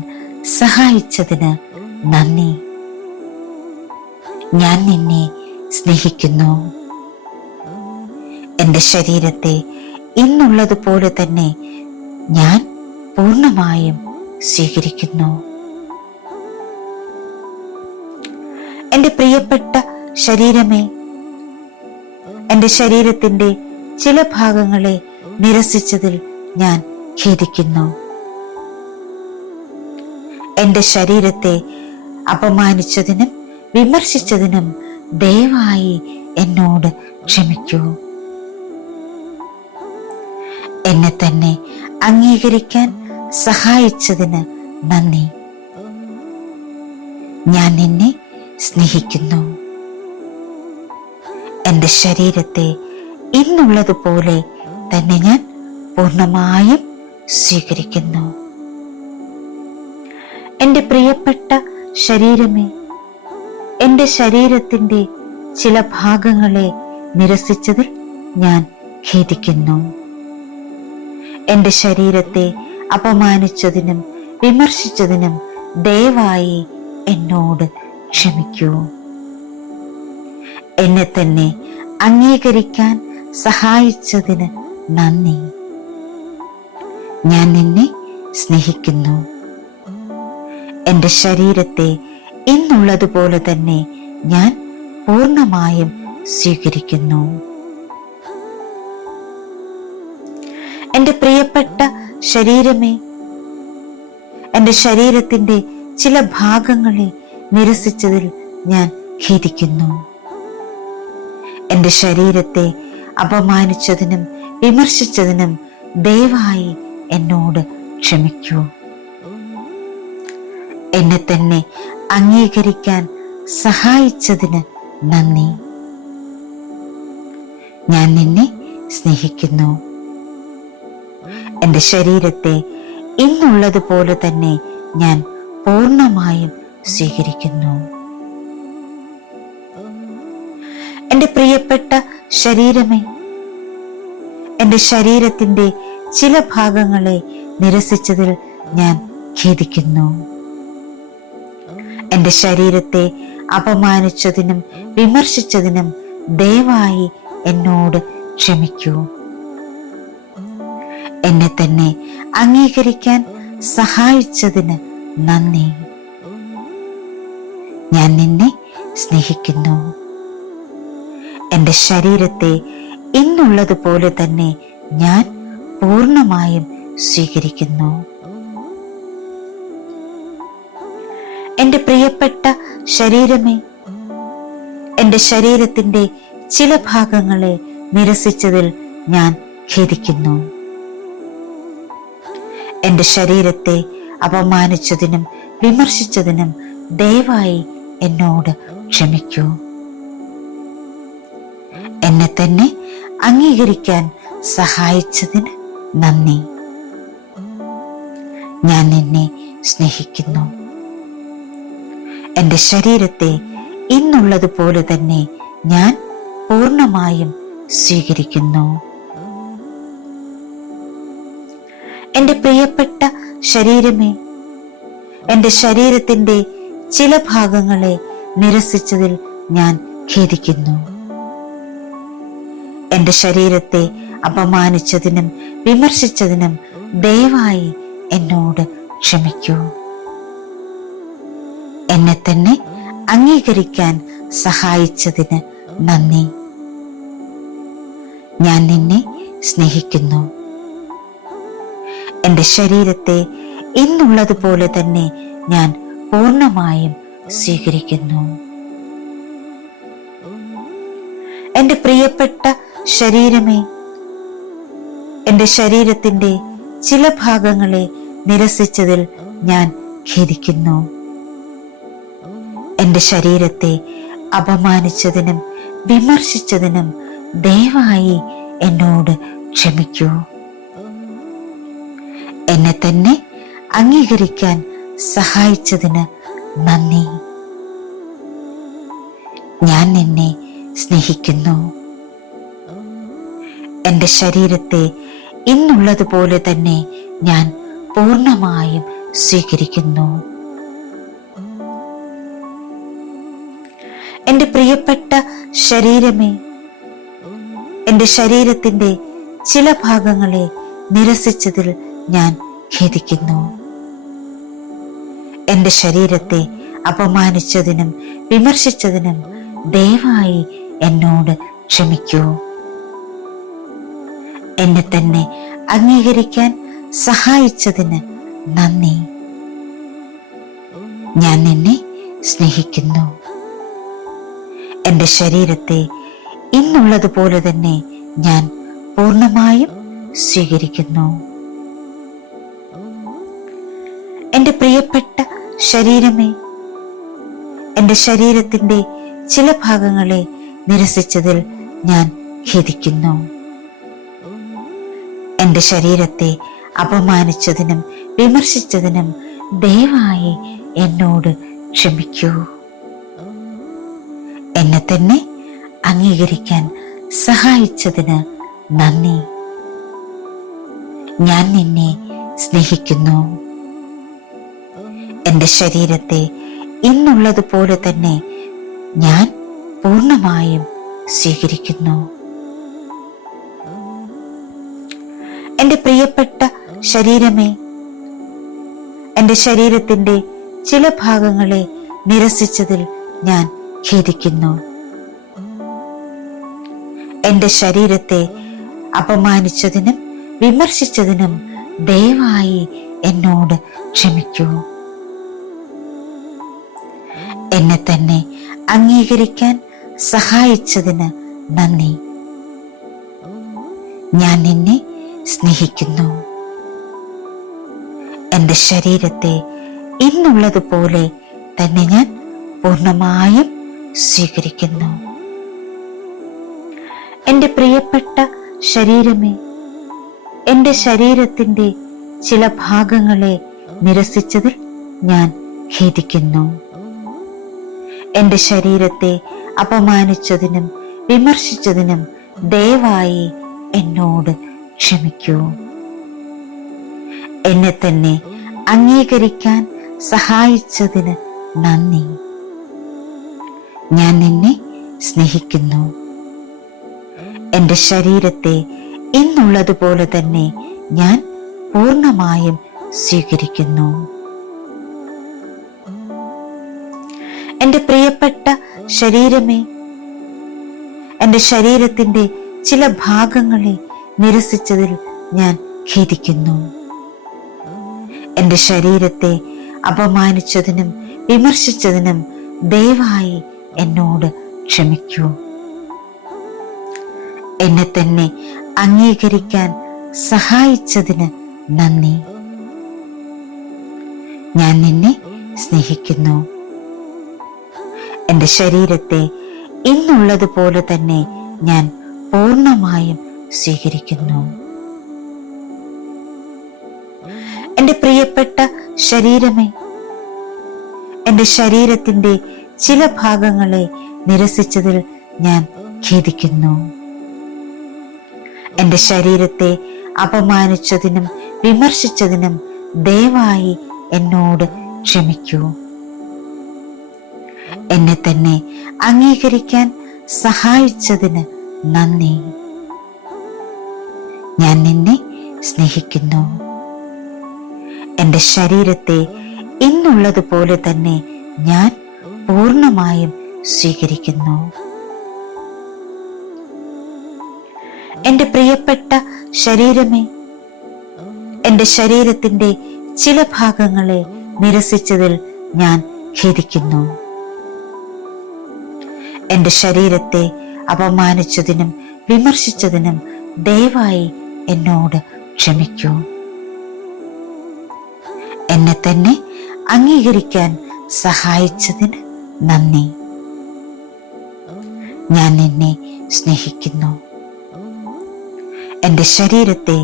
സഹായിച്ചതിന് നന്ദി. ഞാൻ നിന്നെ സ്നേഹിക്കുന്നു. എൻ്റെ ശരീരത്തെ ഇന്നുള്ളതുപോലെ തന്നെ ഞാൻ പൂർണ്ണമായും സ്വീകരിക്കുന്നു. എൻ്റെ പ്രിയപ്പെട്ട ശരീരമേ, എൻ്റെ ശരീരത്തിൻ്റെ ചില ഭാഗങ്ങളെ നിരസിച്ചതിൽ ഞാൻ ഖേദിക്കുന്നു. എൻ്റെ ശരീരത്തെ അപമാനിച്ചതിനും വിമർശിച്ചതിനും ദയവായി എന്നോട് ക്ഷമിക്കൂ. എന്നെ തന്നെ അംഗീകരിക്കാൻ സഹായിച്ചതിന് നന്ദി. ഞാൻ നിന്നെ സ്നേഹിക്കുന്നു. എൻ്റെ ശരീരത്തെ ഇന്നുള്ളതുപോലെ തന്നെ ഞാൻ പൂർണ്ണമായും സ്വീകരിക്കുന്നു. എൻ്റെ പ്രിയപ്പെട്ട ശരീരമേ, എൻ്റെ ശരീരത്തിൻ്റെ ചില ഭാഗങ്ങളെ നിരസിച്ചതിൽ ഞാൻ ഖേദിക്കുന്നു. എൻ്റെ ശരീരത്തെ അപമാനിച്ചതിനും വിമർശിച്ചതിനും ദയവായി എന്നോട് ക്ഷമിക്കൂ. എന്നെ തന്നെ അംഗീകരിക്കാൻ സഹായിച്ചതിന് നന്ദി. ഞാൻ നിന്നെ സ്നേഹിക്കുന്നു. എൻ്റെ ശരീരത്തെ ഇന്നുള്ളതുപോലെ തന്നെ ഞാൻ പൂർണ്ണമായും സ്വീകരിക്കുന്നു. എൻ്റെ പ്രിയപ്പെട്ട ശരീരമേ, എൻ്റെ ശരീരത്തിൻ്റെ ചില ഭാഗങ്ങളെ നിരസിച്ചതിൽ ഞാൻ ഖേദിക്കുന്നു. എൻ്റെ ശരീരത്തെ അപമാനിച്ചതിനും വിമർശിച്ചതിനും ദയവായി എന്നോട് ക്ഷമിക്കൂ. എന്നെ തന്നെ അംഗീകരിക്കാൻ സഹായിച്ചതിന് നന്ദി. ഞാൻ നിന്നെ സ്നേഹിക്കുന്നു. എൻ്റെ ശരീരത്തെ ഇന്നുള്ളതുപോലെ തന്നെ ഞാൻ പൂർണ്ണമായും സ്വീകരിക്കുന്നു. എൻ്റെ പ്രിയപ്പെട്ട ശരീരമേ, എൻ്റെ ശരീരത്തിൻ്റെ ചില ഭാഗങ്ങളെ നിരസിച്ചതിൽ ഞാൻ ഖേദിക്കുന്നു. എൻ്റെ ശരീരത്തെ അപമാനിച്ചതിനും വിമർശിച്ചതിനും ദയവായി എന്നോട് ക്ഷമിക്കൂ. എന്നെ തന്നെ അംഗീകരിക്കാൻ സഹായിച്ചതിന് നന്ദി. ഞാൻ നിന്നെ സ്നേഹിക്കുന്നു. എൻ്റെ ശരീരത്തെ ഇന്നുള്ളതുപോലെ തന്നെ ഞാൻ പൂർണ്ണമായും സ്വീകരിക്കുന്നു. എൻ്റെ പ്രിയപ്പെട്ട ശരീരമേ, എൻ്റെ ശരീരത്തിൻ്റെ ചില ഭാഗങ്ങളെ നിരസിച്ചതിൽ ഞാൻ ഖേദിക്കുന്നു. എൻ്റെ ശരീരത്തെ അപമാനിച്ചതിനും വിമർശിച്ചതിനും ദയവായി എന്നോട് ക്ഷമിക്കൂ. എന്നെ തന്നെ അംഗീകരിക്കാൻ സഹായിച്ചതിന് നന്ദി. ഞാൻ നിന്നെ സ്നേഹിക്കുന്നു. എൻ്റെ ശരീരത്തെ ഇന്നുള്ളതുപോലെ തന്നെ ഞാൻ പൂർണ്ണമായും സ്വീകരിക്കുന്നു. എൻ്റെ പ്രിയപ്പെട്ട ശരീരമേ, എൻ്റെ ശരീരത്തിൻ്റെ ചില ഭാഗങ്ങളെ നിരസിച്ചതിൽ ഞാൻ ഖേദിക്കുന്നു. എൻ്റെ ശരീരത്തെ അപമാനിച്ചതിനും വിമർശിച്ചതിനും ദയവായി എന്നോട് ക്ഷമിക്കൂ. എന്നെ തന്നെ അംഗീകരിക്കാൻ സഹായിച്ചതിന് നന്ദി. ഞാൻ നിന്നെ സ്നേഹിക്കുന്നു. എൻ്റെ ശരീരത്തെ ഇന്നുള്ളതുപോലെ തന്നെ ഞാൻ പൂർണ്ണമായും സ്വീകരിക്കുന്നു. എൻ്റെ പ്രിയപ്പെട്ട ശരീരമേ, എൻ്റെ ശരീരത്തിൻ്റെ ചില ഭാഗങ്ങളെ നിരസിച്ചതിൽ ഞാൻ ഖേദിക്കുന്നു. എൻ്റെ ശരീരത്തെ അപമാനിച്ചതിനും വിമർശിച്ചതിനും ദയവായി എന്നോട് ക്ഷമിക്കൂ. എന്നെ തന്നെ അംഗീകരിക്കാൻ സഹായിച്ചതിന് നന്ദി. ഞാൻ നിന്നെ സ്നേഹിക്കുന്നു. എൻ്റെ ശരീരത്തെ ഇന്നുള്ളതുപോലെ തന്നെ ഞാൻ പൂർണ്ണമായും സ്വീകരിക്കുന്നു. എൻ്റെ പ്രിയപ്പെട്ട ശരീരമേ, എൻ്റെ ശരീരത്തിൻ്റെ ചില ഭാഗങ്ങളെ നിരസിച്ചതിൽ ഞാൻ ഖേദിക്കുന്നു. എൻ്റെ ശരീരത്തെ അപമാനിച്ചതിനും വിമർശിച്ചതിനും ദയവായി എന്നോട് ക്ഷമിക്കൂ. എന്നെ തന്നെ അംഗീകരിക്കാൻ സഹായിച്ചതിന് നന്ദി. ഞാൻ നിന്നെ സ്നേഹിക്കുന്നു. എൻ്റെ ശരീരത്തെ ഇന്നുള്ളതുപോലെ തന്നെ ഞാൻ പൂർണ്ണമായും സ്വീകരിക്കുന്നു. എൻ്റെ പ്രിയപ്പെട്ട ശരീരമേ, എൻ്റെ ശരീരത്തിൻ്റെ ചില ഭാഗങ്ങളെ നിരസിച്ചതിൽ ഞാൻ ഖേദിക്കുന്നു. എൻ്റെ ശരീരത്തെ അപമാനിച്ചതിനും വിമർശിച്ചതിനും ദയവായി എന്നോട് ക്ഷമിക്കൂ. എന്നെ തന്നെ അംഗീകരിക്കാൻ സഹായിച്ചതിന് നന്ദി. ഞാൻ നിന്നെ സ്നേഹിക്കുന്നു. എൻ്റെ ശരീരത്തെ ഇന്നുള്ളതുപോലെ തന്നെ ഞാൻ പൂർണ്ണമായും സ്വീകരിക്കുന്നു. എൻ്റെ പ്രിയപ്പെട്ട ശരീരമേ, എൻ്റെ ശരീരത്തിൻ്റെ ചില ഭാഗങ്ങളെ നിരസിച്ചതിൽ ഞാൻ ഖേദിക്കുന്നു. എൻ്റെ ശരീരത്തെ അപമാനിച്ചതിനും വിമർശിച്ചതിനും ദയവായി എന്നോട് ക്ഷമിക്കൂ. എന്നെ തന്നെ അംഗീകരിക്കാൻ സഹായിച്ചതിന് നന്ദി. ഞാൻ നിന്നെ സ്നേഹിക്കുന്നു. എൻ്റെ ശരീരത്തെ ഇന്നുള്ളതുപോലെ തന്നെ ഞാൻ പൂർണ്ണമായും സ്വീകരിക്കുന്നു. എൻ്റെ പ്രിയപ്പെട്ട ശരീരമേ, എൻ്റെ ശരീരത്തിൻ്റെ ചില ഭാഗങ്ങളെ നിരസിച്ചതിൽ ഞാൻ ഖേദിക്കുന്നു. എൻ്റെ ശരീരത്തെ അപമാനിച്ചതിനും വിമർശിച്ചതിനും ദയവായി എന്നോട് ക്ഷമിക്കൂ. എന്നെ തന്നെ അംഗീകരിക്കാൻ സഹായിച്ചതിന് നന്ദി. ഞാൻ നിന്നെ സ്നേഹിക്കുന്നു. എൻ്റെ ശരീരത്തെ ഇന്നുള്ളതുപോലെ തന്നെ ഞാൻ പൂർണ്ണമായും സ്വീകരിക്കുന്നു. എൻ്റെ പ്രിയപ്പെട്ട ശരീരമേ, എൻ്റെ ശരീരത്തിൻ്റെ ചില ഭാഗങ്ങളെ നിരസിച്ചതിൽ ഞാൻ ഖേദിക്കുന്നു. എൻ്റെ ശരീരത്തെ അപമാനിച്ചതിനും വിമർശിച്ചതിനും ദയവായി എന്നോട് ക്ഷമിക്കൂ. എന്നെ തന്നെ അംഗീകരിക്കാൻ സഹായിച്ചതിന് നന്ദി. ഞാൻ നിന്നെ സ്നേഹിക്കുന്നു. എൻ്റെ ശരീരത്തെ ഇന്നുള്ളതുപോലെ തന്നെ ഞാൻ പൂർണ്ണമായും സ്വീകരിക്കുന്നു. എൻ്റെ പ്രിയപ്പെട്ട ശരീരമേ, എൻ്റെ ശരീരത്തിൻ്റെ ചില ഭാഗങ്ങളെ നിരസിച്ചതിൽ ഞാൻ ഖേദിക്കുന്നു. എൻ്റെ ശരീരത്തെ അപമാനിച്ചതിനും വിമർശിച്ചതിനും ദയവായി എന്നോട് ക്ഷമിക്കൂ. എന്നെ തന്നെ അംഗീകരിക്കാൻ സഹായിച്ചതിന് നന്ദി. ഞാൻ നിന്നെ സ്നേഹിക്കുന്നു. എൻ്റെ ശരീരത്തെ ഇന്നുള്ളതുപോലെ തന്നെ ഞാൻ പൂർണ്ണമായും സ്വീകരിക്കുന്നു. എൻ്റെ പ്രിയപ്പെട്ട ശരീരമേ, എൻ്റെ ശരീരത്തിൻ്റെ ചില ഭാഗങ്ങളെ നിരസിച്ചതിൽ ഞാൻ ഖേദിക്കുന്നു. എൻ്റെ ശരീരത്തെ അപമാനിച്ചതിനും വിമർശിച്ചതിനും ദയവായി എന്നോട് ക്ഷമിക്കൂ. എന്നെ തന്നെ അംഗീകരിക്കാൻ സഹായിച്ചതിന് നന്ദി. ഞാൻ നിന്നെ സ്നേഹിക്കുന്നു. എൻ്റെ ശരീരത്തെ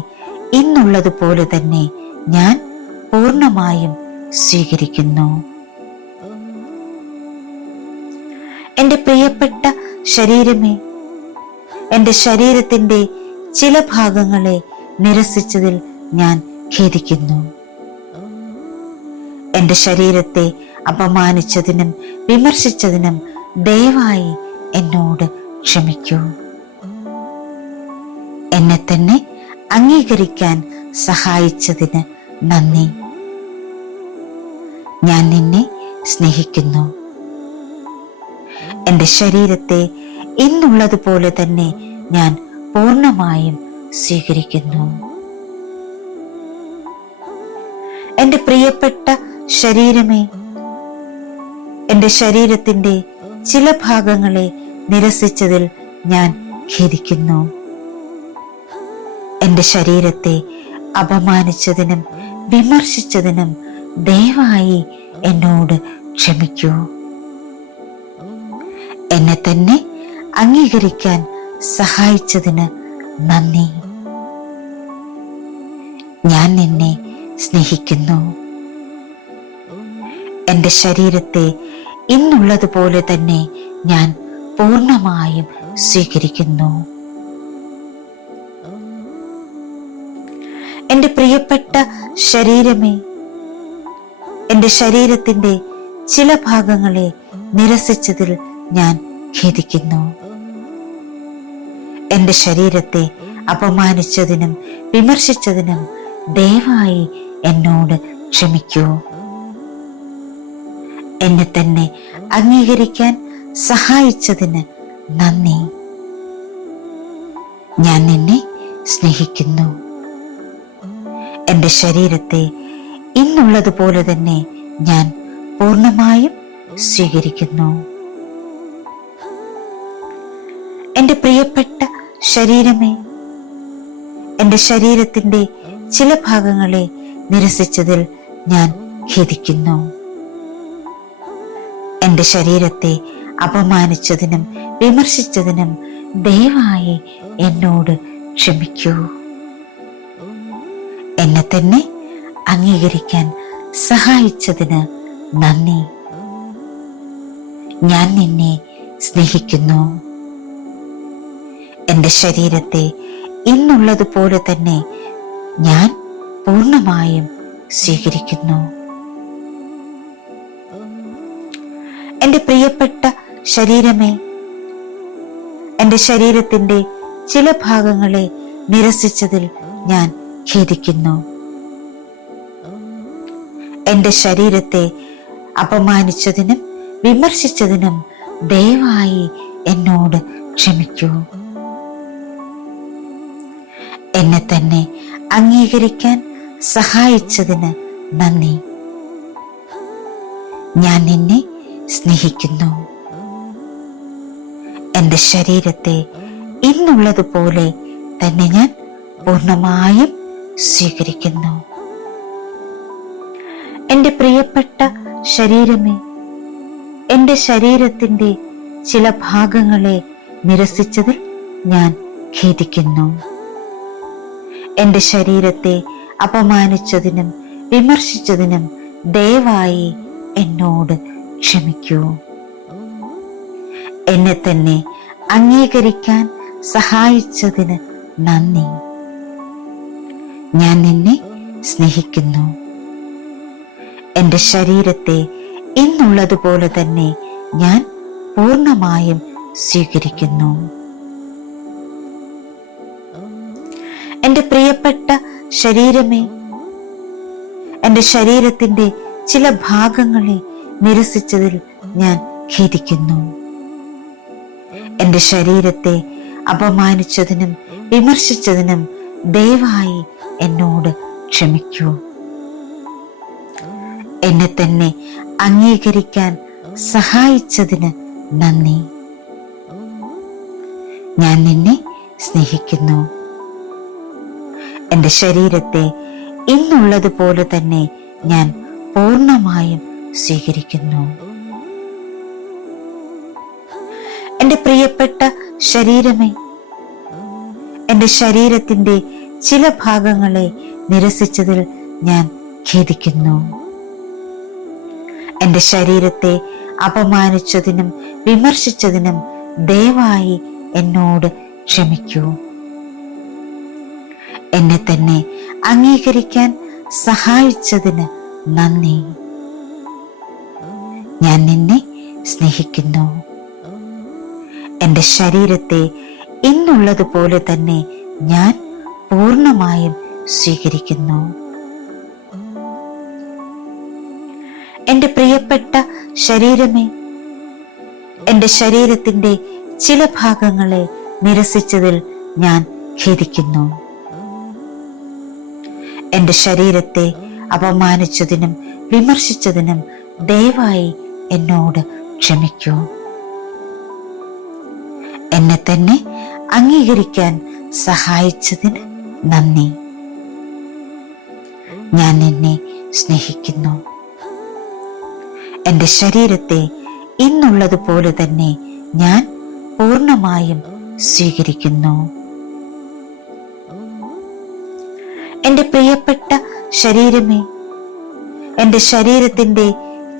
ഇന്നുള്ളതുപോലെ തന്നെ ഞാൻ പൂർണ്ണമായും സ്വീകരിക്കുന്നു. എൻ്റെ പ്രിയപ്പെട്ട ശരീരമേ, എൻ്റെ ശരീരത്തിൻ്റെ ചില ഭാഗങ്ങളെ നിരസിച്ചതിൽ ഞാൻ ഖേദിക്കുന്നു. എൻ്റെ ശരീരത്തെ അപമാനിച്ചതിനും വിമർശിച്ചതിനും ദയവായി എന്നോട് ക്ഷമിക്കൂ. എന്നെ തന്നെ അംഗീകരിക്കാൻ സഹായിച്ചതിന് നന്ദി. ഞാൻ നിന്നെ സ്നേഹിക്കുന്നു. എൻ്റെ ശരീരത്തെ ഇന്നുള്ളതുപോലെ തന്നെ ഞാൻ പൂർണ്ണമായും സ്വീകരിക്കുന്നു. എൻ്റെ പ്രിയപ്പെട്ട ശരീരമേ, എൻ്റെ ശരീരത്തിൻ്റെ ചില ഭാഗങ്ങളെ നിരസിച്ചതിൽ ഞാൻ ഖേദിക്കുന്നു. എൻ്റെ ശരീരത്തെ അപമാനിച്ചതിനും വിമർശിച്ചതിനും ദയവായി എന്നോട് ക്ഷമിക്കൂ. എന്നെ തന്നെ അംഗീകരിക്കാൻ സഹായിച്ചതിന് നന്ദി. ഞാൻ നിന്നെ സ്നേഹിക്കുന്നു. എൻ്റെ ശരീരത്തെ ഇന്നുള്ളതുപോലെ തന്നെ ഞാൻ പൂർണ്ണമായും സ്വീകരിക്കുന്നു. എൻ്റെ പ്രിയപ്പെട്ട ശരീരമേ, എൻ്റെ ശരീരത്തിൻ്റെ ചില ഭാഗങ്ങളെ നിരസിച്ചതിൽ ഞാൻ ഖേദിക്കുന്നു. എൻ്റെ ശരീരത്തെ അപമാനിച്ചതിനും വിമർശിച്ചതിനും ദയവായി എന്നോട് ക്ഷമിക്കൂ. എന്നെ തന്നെ അംഗീകരിക്കാൻ സഹായിച്ചതിന് നന്ദി. ഞാൻ നിന്നെ സ്നേഹിക്കുന്നു. എൻ്റെ ശരീരത്തെ ഇന്നുള്ളതുപോലെ തന്നെ ഞാൻ പൂർണ്ണമായും സ്വീകരിക്കുന്നു. എൻ്റെ പ്രിയപ്പെട്ട ശരീരമേ, എൻ്റെ ശരീരത്തിൻ്റെ ചില ഭാഗങ്ങളെ നിരസിച്ചതിൽ ഞാൻ ഖേദിക്കുന്നു. എൻ്റെ ശരീരത്തെ അപമാനിച്ചതിനും വിമർശിച്ചതിനും ദയവായി എന്നോട് ക്ഷമിക്കൂ. എന്നെ തന്നെ അംഗീകരിക്കാൻ സഹായിച്ചതിന് നന്ദി. ഞാൻ നിന്നെ സ്നേഹിക്കുന്നു. എൻ്റെ ശരീരത്തെ ഇന്നുള്ളതുപോലെ തന്നെ ഞാൻ പൂർണ്ണമായും സ്വീകരിക്കുന്നു. എൻ്റെ പ്രിയപ്പെട്ട ശരീരമേ, എൻ്റെ ശരീരത്തിൻ്റെ ചില ഭാഗങ്ങളെ നിരസിച്ചതിൽ ഞാൻ ഖേദിക്കുന്നു. എൻ്റെ ശരീരത്തെ അപമാനിച്ചതിനും വിമർശിച്ചതിനും ദയവായി എന്നോട് ക്ഷമിക്കൂ. എന്നെ തന്നെ അംഗീകരിക്കാൻ സഹായിച്ചതിന് നന്ദി. ഞാൻ നിന്നെ സ്നേഹിക്കുന്നു. എൻ്റെ ശരീരത്തെ ഇന്നുള്ളതുപോലെ തന്നെ ഞാൻ പൂർണ്ണമായും സ്വീകരിക്കുന്നു. എൻ്റെ പ്രിയപ്പെട്ട ശരീരമേ, എൻ്റെ ശരീരത്തിൻ്റെ ചില ഭാഗങ്ങളെ നിരസിച്ചതിൽ ഞാൻ ഖേദിക്കുന്നു. എൻ്റെ ശരീരത്തെ അപമാനിച്ചതിനും വിമർശിച്ചതിനും ദയവായി എന്നോട് ക്ഷമിക്കൂ. എന്നെ തന്നെ അംഗീകരിക്കാൻ സഹായിച്ചതിന് നന്ദി. ഞാൻ നിന്നെ സ്നേഹിക്കുന്നു. എൻ്റെ ശരീരത്തെ ഇന്നുള്ളതുപോലെ തന്നെ ഞാൻ പൂർണ്ണമായും സ്വീകരിക്കുന്നു. എൻ്റെ പ്രിയപ്പെട്ട ശരീരമേ, എൻ്റെ ശരീരത്തിൻ്റെ ചില ഭാഗങ്ങളെ നിരസിച്ചതിൽ ഞാൻ ഖേദിക്കുന്നു. എൻ്റെ ശരീരത്തെ അപമാനിച്ചതിനും വിമർശിച്ചതിനും ദയവായി എന്നോട് ക്ഷമിക്കൂ. എന്നെ തന്നെ അംഗീകരിക്കാൻ സഹായിച്ചതിന് നന്ദി. ഞാൻ നിന്നെ സ്നേഹിക്കുന്നു. എൻ്റെ ശരീരത്തെ ഇന്നുള്ളതുപോലെ തന്നെ ഞാൻ പൂർണ്ണമായും സ്വീകരിക്കുന്നു. എൻ്റെ പ്രിയപ്പെട്ട ശരീരമേ, എൻ്റെ ശരീരത്തിൻ്റെ ചില ഭാഗങ്ങളെ നിരസിച്ചതിൽ ഞാൻ ഖേദിക്കുന്നു. എൻ്റെ ശരീരത്തെ അപമാനിച്ചതിനും വിമർശിച്ചതിനും ദയവായി എന്നോട് ക്ഷമിക്കൂ. എന്നെ തന്നെ അംഗീകരിക്കാൻ സഹായിച്ചതിന് നന്ദി. ഞാൻ നിന്നെ സ്നേഹിക്കുന്നു. എൻ്റെ ശരീരത്തെ ഇന്നുള്ളതുപോലെ തന്നെ ഞാൻ പൂർണ്ണമായും സ്വീകരിക്കുന്നു. എൻ്റെ പ്രിയപ്പെട്ട ശരീരമേ, എൻ്റെ ശരീരത്തിൻ്റെ ചില ഭാഗങ്ങളെ നിരസിച്ചതിൽ ഞാൻ ഖേദിക്കുന്നു. എൻ്റെ ശരീരത്തെ അപമാനിച്ചതിനും വിമർശിച്ചതിനും ദയവായി എന്നോട് ക്ഷമിക്കൂ. എന്നെ തന്നെ അംഗീകരിക്കാൻ സഹായിച്ചതിന് നന്ദി. ഞാൻ നിന്നെ സ്നേഹിക്കുന്നു. എൻ്റെ ശരീരത്തെ ഇന്നുള്ളതുപോലെ തന്നെ ഞാൻ പൂർണ്ണമായും സ്വീകരിക്കുന്നു. എൻ്റെ പ്രിയപ്പെട്ട ശരീരമേ, എൻ്റെ ശരീരത്തിൻ്റെ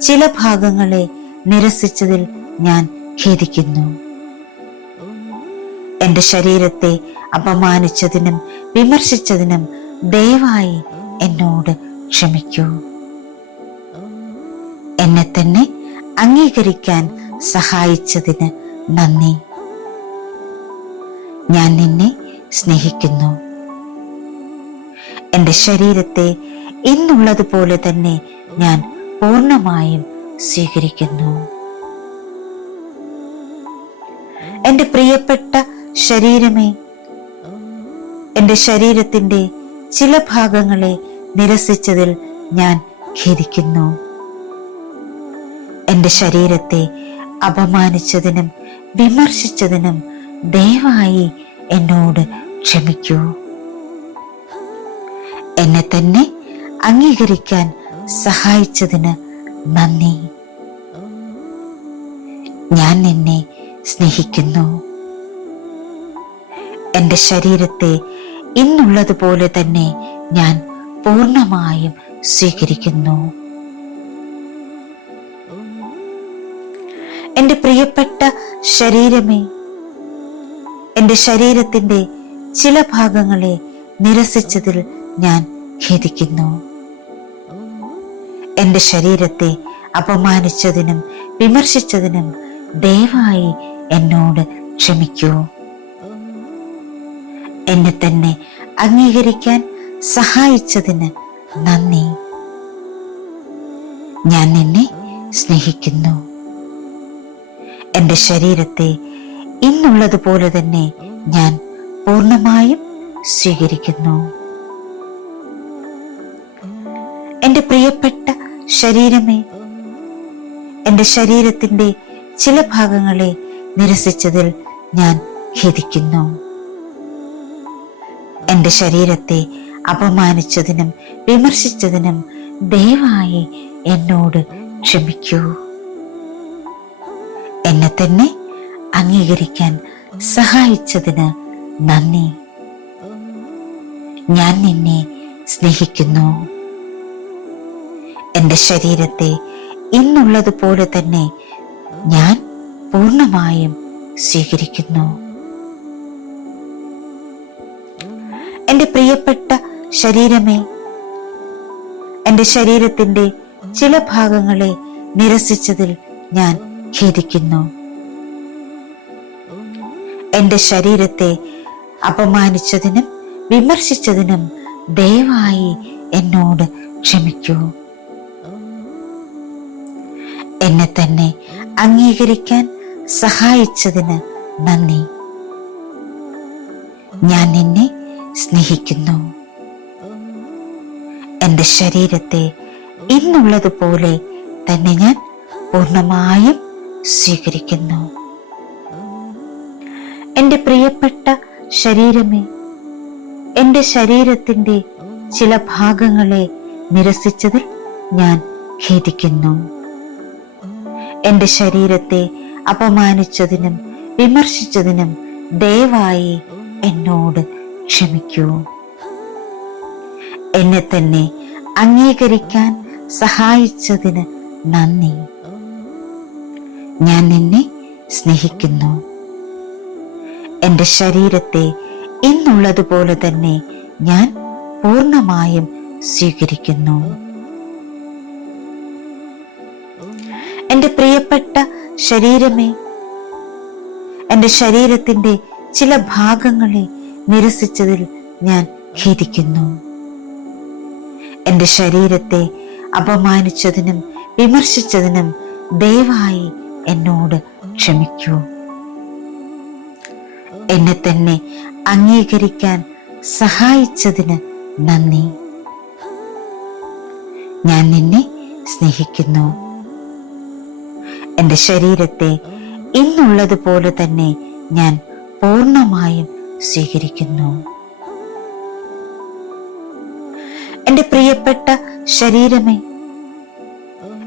ചില ഭാഗങ്ങളെ നിരസിച്ചതിൽ ഞാൻ ഖേദിക്കുന്നു. എൻ്റെ ശരീരത്തെ അപമാനിച്ചതിനും വിമർശിച്ചതിനും ദയവായി എന്നോട് ക്ഷമിക്കൂ. എന്നെ തന്നെ അംഗീകരിക്കാൻ സഹായിച്ചതിന് നന്ദി. ഞാൻ നിന്നെ സ്നേഹിക്കുന്നു. എൻ്റെ ശരീരത്തെ ഇന്നുള്ളതുപോലെ തന്നെ ഞാൻ പൂർണ്ണമായും സ്വീകരിക്കുന്നു. എൻ്റെ പ്രിയപ്പെട്ട ശരീരമേ, എൻ്റെ ശരീരത്തിൻ്റെ ചില ഭാഗങ്ങളെ നിരസിച്ചതിൽ ഞാൻ ഖേദിക്കുന്നു. എൻ്റെ ശരീരത്തെ അപമാനിച്ചതിനും വിമർശിച്ചതിനും ദയവായി എന്നോട് ക്ഷമിക്കൂ. എന്നെ തന്നെ അംഗീകരിക്കാൻ സഹായിച്ചതിന് നന്ദി. ഞാൻ നിന്നെ സ്നേഹിക്കുന്നു. എൻ്റെ ശരീരത്തെ ഇന്നുള്ളതുപോലെ തന്നെ ഞാൻ പൂർണ്ണമായും സ്വീകരിക്കുന്നു. എൻ്റെ പ്രിയപ്പെട്ട ശരീരമേ, എൻ്റെ ശരീരത്തിൻ്റെ ചില ഭാഗങ്ങളെ നിരസിച്ചതിൽ ഞാൻ ഖേദിക്കുന്നു. എൻ്റെ ശരീരത്തെ അപമാനിച്ചതിനും വിമർശിച്ചതിനും ദയവായി എന്നോട് ക്ഷമിക്കൂ. എന്നെ തന്നെ അംഗീകരിക്കാൻ സഹായിച്ചതിന് നന്ദി. ഞാൻ നിന്നെ സ്നേഹിക്കുന്നു. എൻ്റെ ശരീരത്തെ ഇന്നുള്ളതുപോലെ തന്നെ ഞാൻ പൂർണ്ണമായും സ്വീകരിക്കുന്നു. എൻ്റെ പ്രിയപ്പെട്ട ശരീരമേ, എൻ്റെ ശരീരത്തിൻ്റെ ചില ഭാഗങ്ങളെ നിരസിച്ചതിൽ ഞാൻ ഖേദിക്കുന്നു. എൻ്റെ ശരീരത്തെ അപമാനിച്ചതിനും വിമർശിച്ചതിനും ദയവായി എന്നോട് ക്ഷമിക്കൂ. എന്നെ തന്നെ അംഗീകരിക്കാൻ സഹായിച്ചതിന് നന്ദി. ഞാൻ നിന്നെ സ്നേഹിക്കുന്നു. എൻ്റെ ശരീരത്തെ ഇന്നുള്ളതുപോലെ തന്നെ ഞാൻ പൂർണ്ണമായും സ്വീകരിക്കുന്നു. എൻ്റെ പ്രിയപ്പെട്ട ശരീരമേ, എൻ്റെ ശരീരത്തിൻ്റെ ചില ഭാഗങ്ങളെ നിരസിച്ചതിൽ ഞാൻ ഖേദിക്കുന്നു. എൻ്റെ ശരീരത്തെ അപമാനിച്ചതിനും വിമർശിച്ചതിനും ദയവായി എന്നോട് ക്ഷമിക്കൂ. എന്നെ തന്നെ അംഗീകരിക്കാൻ സഹായിച്ചതിന് നന്ദി. ഞാൻ നിന്നെ സ്നേഹിക്കുന്നു. എൻ്റെ ശരീരത്തെ ഇന്നുള്ളതുപോലെ തന്നെ ഞാൻ പൂർണ്ണമായും സ്വീകരിക്കുന്നു. എൻ്റെ പ്രിയപ്പെട്ട ശരീരമേ, എൻ്റെ ശരീരത്തിൻ്റെ ചില ഭാഗങ്ങളെ നിരസിച്ചതിൽ ഞാൻ ഖേദിക്കുന്നു. എൻ്റെ ശരീരത്തെ അപമാനിച്ചതിനും വിമർശിച്ചതിനും ദയവായി എന്നോട് ക്ഷമിക്കൂ. എന്നെ തന്നെ അംഗീകരിക്കാൻ സഹായിച്ചതിന് നന്ദി. ഞാൻ നിന്നെ സ്നേഹിക്കുന്നു. എന്റെ ശരീരത്തെ ഇന്നുള്ളതുപോലെ തന്നെ ഞാൻ പൂർണ്ണമായും സ്വീകരിക്കുന്നു. എന്റെ പ്രിയപ്പെട്ട ശരീരമേ, എന്റെ ശരീരത്തിന്റെ ചില ഭാഗങ്ങളെ നിരസിച്ചതിൽ ഞാൻ ഖേദിക്കുന്നു. എന്റെ ശരീരത്തെ അപമാനിച്ചതിനും വിമർശിച്ചതിനും ദയവായി എന്നോട് ക്ഷമിക്കൂ. എന്നെ തന്നെ അംഗീകരിക്കാൻ സഹായിച്ചതിന് നന്ദി. ഞാൻ നിന്നെ സ്നേഹിക്കുന്നു. എന്റെ ശരീരത്തെ ഇന്നുള്ളതുപോലെ തന്നെ ഞാൻ പൂർണ്ണമായും സ്വീകരിക്കുന്നു. എന്റെ പ്രിയപ്പെട്ട ശരീരമേ,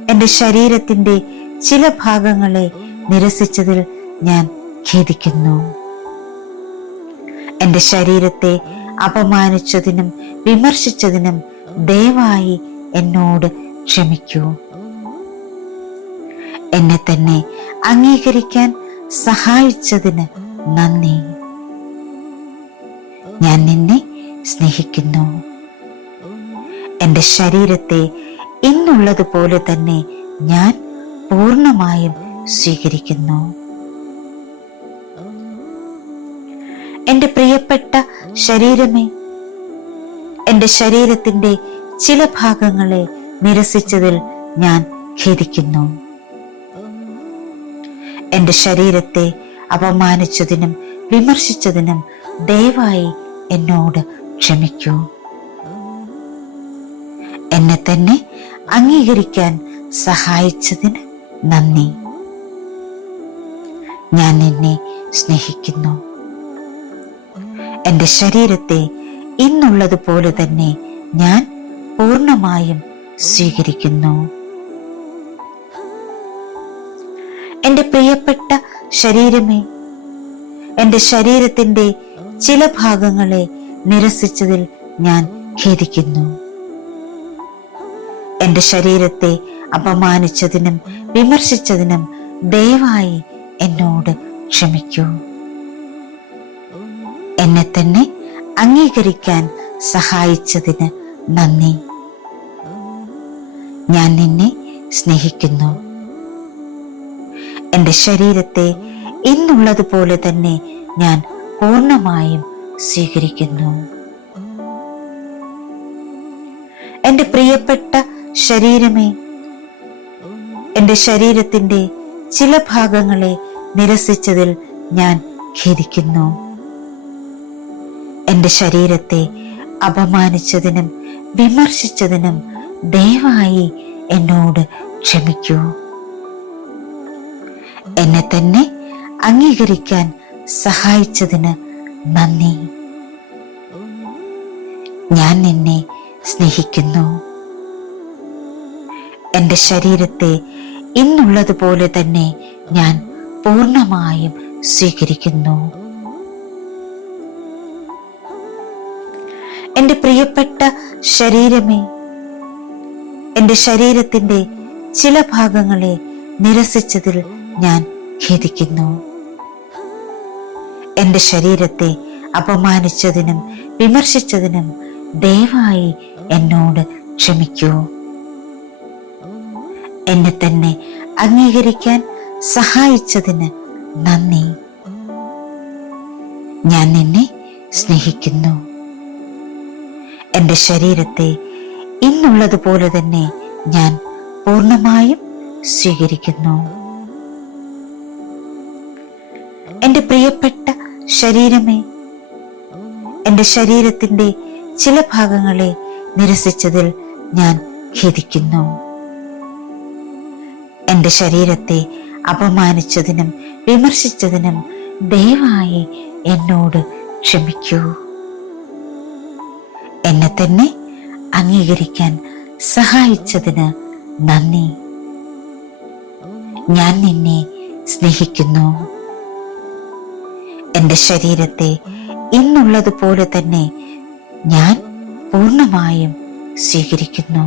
എന്റെ ശരീരത്തിന്റെ ചില ഭാഗങ്ങളെ നിരസിച്ചതിൽ ഞാൻ ഖേദിക്കുന്നു. എന്റെ ശരീരത്തെ അപമാനിച്ചതിനും വിമർശിച്ചതിനും ദയവായി എന്നോട് ക്ഷമിക്കൂ. എന്നെ തന്നെ അംഗീകരിക്കാൻ സഹായിച്ചതിന് നന്ദി. ഞാൻ നിന്നെ സ്നേഹിക്കുന്നു. എന്റെ ശരീരത്തെ ഇന്നുള്ളതുപോലെ തന്നെ ഞാൻ പൂർണ്ണമായും സ്വീകരിക്കുന്നു. എന്റെ പ്രിയപ്പെട്ട ശരീരമേ, എന്റെ ശരീരത്തിന്റെ ചില ഭാഗങ്ങളെ നിരസിച്ചതിൽ ഞാൻ ഖേദിക്കുന്നു. എന്റെ ശരീരത്തെ അപമാനിച്ചതിനും വിമർശിച്ചതിനും ദയവായി എന്നോട് ക്ഷമിക്കൂ. എന്നെ തന്നെ അംഗീകരിക്കാൻ സഹായിച്ചതിന് നന്ദി. ഞാൻ നിന്നെ സ്നേഹിക്കുന്നു. എന്റെ ശരീരത്തെ ഇന്നുള്ളതുപോലെ തന്നെ ഞാൻ പൂർണ്ണമായും സ്വീകരിക്കുന്നു. എന്റെ പ്രിയപ്പെട്ട ശരീരമേ, എന്റെ ശരീരത്തിന്റെ ചില ഭാഗങ്ങളെ നിരസിച്ചതിൽ ഞാൻ ഖേദിക്കുന്നു. എന്റെ ശരീരത്തെ അപമാനിച്ചതിനും വിമർശിച്ചതിനും ദയവായി എന്നോട് ക്ഷമിക്കൂ. എന്നെ തന്നെ അംഗീകരിക്കാൻ സഹായിച്ചതിന് നന്ദി. ഞാൻ നിന്നെ സ്നേഹിക്കുന്നു. എന്റെ ശരീരത്തെ ഇന്നുള്ളതുപോലെ തന്നെ ഞാൻ പൂർണ്ണമായും സ്വീകരിക്കുന്നു. എന്റെ പ്രിയപ്പെട്ട ശരീരമേ, എന്റെ ശരീരത്തിന്റെ ചില ഭാഗങ്ങളെ നിരസിച്ചതിൽ ഞാൻ ഖേദിക്കുന്നു. എന്റെ ശരീരത്തെ അപമാനിച്ചതിനും വിമർശിച്ചതിനും ദയവായി എന്നോട് ക്ഷമിക്കൂ. എന്നെ തന്നെ അംഗീകരിക്കാൻ സഹായിച്ചതിന് നന്ദി. ഞാൻ നിന്നെ സ്നേഹിക്കുന്നു. എന്റെ ശരീരത്തെ ഇന്നുള്ളതുപോലെ തന്നെ ഞാൻ പൂർണ്ണമായും സ്വീകരിക്കുന്നു. എന്റെ പ്രിയപ്പെട്ട ശരീരമേ, എന്റെ ശരീരത്തിന്റെ ചില ഭാഗങ്ങളെ നിരസിച്ചതിൽ ഞാൻ ഖേദിക്കുന്നു. എന്റെ ശരീരത്തെ അപമാനിച്ചതിനും വിമർശിച്ചതിനും ദയവായി എന്നോട് ക്ഷമിക്കൂ. എന്നെ തന്നെ അംഗീകരിക്കാൻ സഹായിച്ചതിന് നന്ദി. ഞാൻ നിന്നെ സ്നേഹിക്കുന്നു. എന്റെ ശരീരത്തെ ഇന്നുള്ളതുപോലെ തന്നെ ഞാൻ പൂർണ്ണമായും സ്വീകരിക്കുന്നു. എന്റെ പ്രിയപ്പെട്ട ശരീരമേ, എന്റെ ശരീരത്തിന്റെ ചില ഭാഗങ്ങളെ നിരസിച്ചതിൽ ഞാൻ ഖേദിക്കുന്നു. എന്റെ ശരീരത്തെ അപമാനിച്ചതിനും വിമർശിച്ചതിനും ദയവായി എന്നോട് ക്ഷമിക്കൂ. എന്നെ തന്നെ അംഗീകരിക്കാൻ സഹായിച്ചതിന് നന്ദി. ഞാൻ നിന്നെ സ്നേഹിക്കുന്നു. എന്റെ ശരീരത്തെ ഇന്നുള്ളതുപോലെ തന്നെ ഞാൻ പൂർണ്ണമായും സ്വീകരിക്കുന്നു.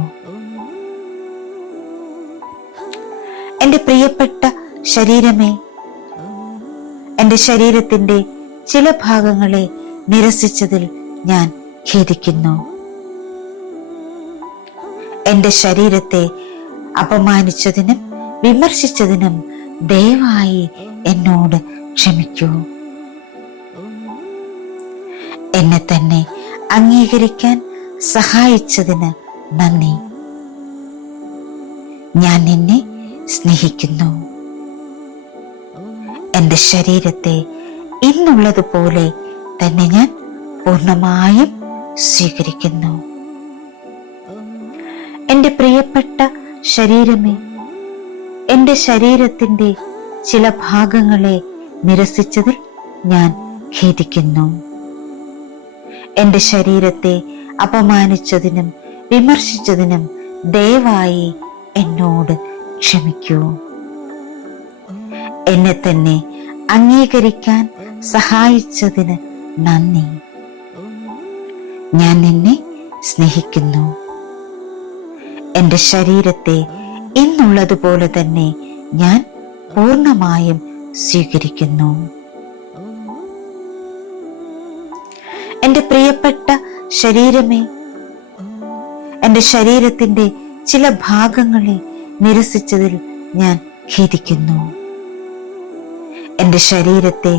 എൻ്റെ പ്രിയപ്പെട്ട ശരീരമേ, എൻ്റെ ശരീരത്തിൻ്റെ ചില ഭാഗങ്ങളെ നിരസിച്ചതിൽ ഞാൻ ഖേദിക്കുന്നു. എൻ്റെ ശരീരത്തെ അപമാനിച്ചതിനും വിമർശിച്ചതിനും ദയവായി എന്നോട് ക്ഷമിക്കൂ. എന്നെ തന്നെ അംഗീകരിക്കാൻ സഹായിച്ചതിന് നന്ദി. ഞാൻ നിന്നെ സ്നേഹിക്കുന്നു. എൻ്റെ ശരീരത്തെ ഇന്നുള്ളതുപോലെ തന്നെ ഞാൻ പൂർണ്ണമായും സ്വീകരിക്കുന്നു. എൻ്റെ പ്രിയപ്പെട്ട ശരീരമേ, എൻ്റെ ശരീരത്തിൻ്റെ ചില ഭാഗങ്ങളെ നിരസിച്ചതിൽ ഞാൻ ഖേദിക്കുന്നു. എൻ്റെ ശരീരത്തെ അപമാനിച്ചതിനും വിമർശിച്ചതിനും ദയവായി എന്നോട് ക്ഷമിക്കൂ. എന്നെ തന്നെ അംഗീകരിക്കാൻ സഹായിച്ചതിന് നന്ദി. ഞാൻ നിന്നെ സ്നേഹിക്കുന്നു. എൻ്റെ ശരീരത്തെ ഇന്നുള്ളതുപോലെ തന്നെ ഞാൻ പൂർണ്ണമായും സ്വീകരിക്കുന്നു. എൻ്റെ പ്രിയപ്പെട്ട ശരീരമേ, എൻ്റെ ശരീരത്തിൻ്റെ ചില ഭാഗങ്ങളെ നിരസിച്ചതിൽ ഞാൻ ഖേദിക്കുന്നു. എൻ്റെ ശരീരത്തെ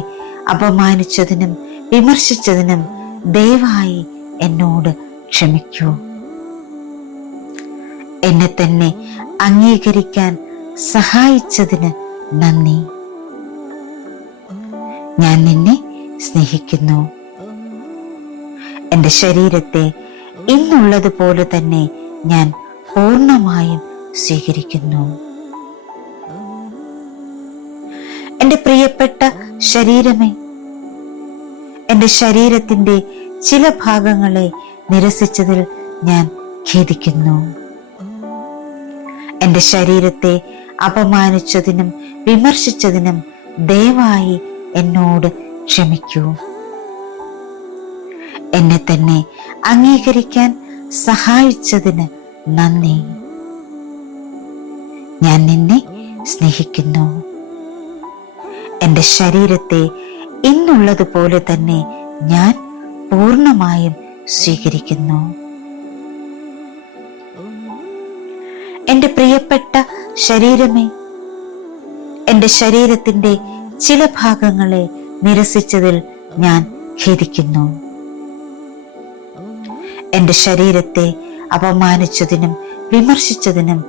അപമാനിച്ചതിനും വിമർശിച്ചതിനും ദയവായി എന്നോട് ക്ഷമിക്കൂ. എന്നെ തന്നെ അംഗീകരിക്കാൻ സഹായിച്ചതിന് നന്ദി. ഞാൻ നിന്നെ സ്നേഹിക്കുന്നു. എൻ്റെ ശരീരത്തെ ഇന്നുള്ളതുപോലെ തന്നെ ഞാൻ പൂർണ്ണമായും സ്വീകരിക്കുന്നു. എൻ്റെ പ്രിയപ്പെട്ട ശരീരമേ, എൻ്റെ ശരീരത്തിൻ്റെ ചില ഭാഗങ്ങളെ നിരസിച്ചതിൽ ഞാൻ ഖേദിക്കുന്നു. എൻ്റെ ശരീരത്തെ അപമാനിച്ചതിനും വിമർശിച്ചതിനും ദയവായി എന്നോട് ക്ഷമിക്കൂ. എന്നെ തന്നെ അംഗീകരിക്കാൻ സഹായിച്ചതിന് നന്ദി. ഞാൻ നിന്നെ സ്നേഹിക്കുന്നു. എൻ്റെ ശരീരത്തെ ഇന്നുള്ളതുപോലെ തന്നെ ഞാൻ പൂർണ്ണമായും സ്വീകരിക്കുന്നു. എൻ്റെ പ്രിയപ്പെട്ട ശരീരമേ, എൻ്റെ ശരീരത്തിൻ്റെ ചില ഭാഗങ്ങളെ നിരസിച്ചതിൽ ഞാൻ ഖേദിക്കുന്നു. എൻ്റെ ശരീരത്തെ അപമാനിച്ചതിനും വിമർശിച്ചതിനും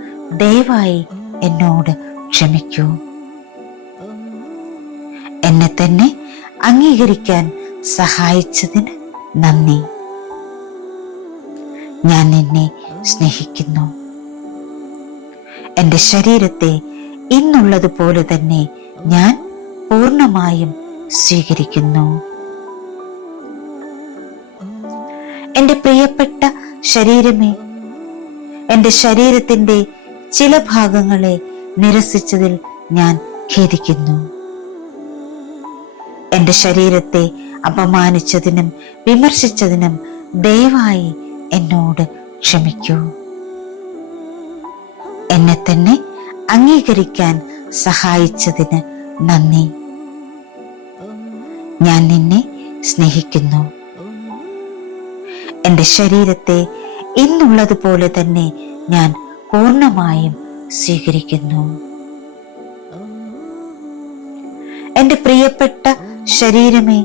ദയവായി എന്നോട് ക്ഷമിക്കൂ. എന്നെ തന്നെ അംഗീകരിക്കാൻ സഹായിച്ചതിന് നന്ദി. ഞാൻ നിന്നെ സ്നേഹിക്കുന്നു. എൻ്റെ ശരീരത്തെ ഇന്നുള്ളതുപോലെ തന്നെ ഞാൻ പൂർണ്ണമായും സ്വീകരിക്കുന്നു. എൻ്റെ പ്രിയപ്പെട്ട ശരീരമേ, എൻ്റെ ശരീരത്തിൻ്റെ ചില ഭാഗങ്ങളെ നിരസിച്ചതിൽ ഞാൻ ഖേദിക്കുന്നു. എൻ്റെ ശരീരത്തെ അപമാനിച്ചതിനും വിമർശിച്ചതിനും ദയവായി എന്നോട് ക്ഷമിക്കൂ. എന്നെ തന്നെ അംഗീകരിക്കാൻ സഹായിച്ചതിന് നന്ദി. ഞാൻ നിന്നെ സ്നേഹിക്കുന്നു. എൻ്റെ ശരീരത്തെ ഇന്നുള്ളതുപോലെ തന്നെ ഞാൻ പൂർണ്ണമായും സ്വീകരിക്കുന്നു. എൻ്റെ പ്രിയപ്പെട്ട ശരീരമേ,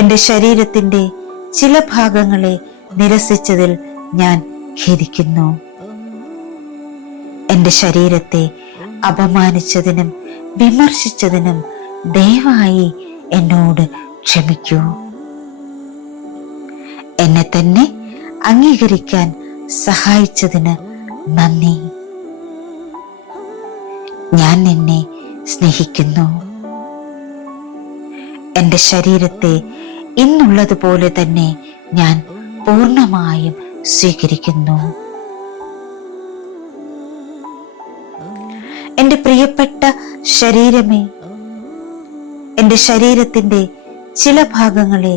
എൻ്റെ ശരീരത്തിൻ്റെ ചില ഭാഗങ്ങളെ നിരസിച്ചതിൽ ഞാൻ ഖേദിക്കുന്നു. എൻ്റെ ശരീരത്തെ അപമാനിച്ചതിനും വിമർശിച്ചതിനും ദയവായി എന്നോട് ക്ഷമിക്കൂ. എന്നെ തന്നെ അംഗീകരിക്കാൻ സഹായിച്ചതിന് നന്ദി. ഞാൻ നിന്നെ സ്നേഹിക്കുന്നു. എൻ്റെ ശരീരത്തെ ഇന്നുള്ളതുപോലെ തന്നെ ഞാൻ പൂർണ്ണമായും സ്വീകരിക്കുന്നു. എൻ്റെ പ്രിയപ്പെട്ട ശരീരമേ, എൻ്റെ ശരീരത്തിൻ്റെ ചില ഭാഗങ്ങളെ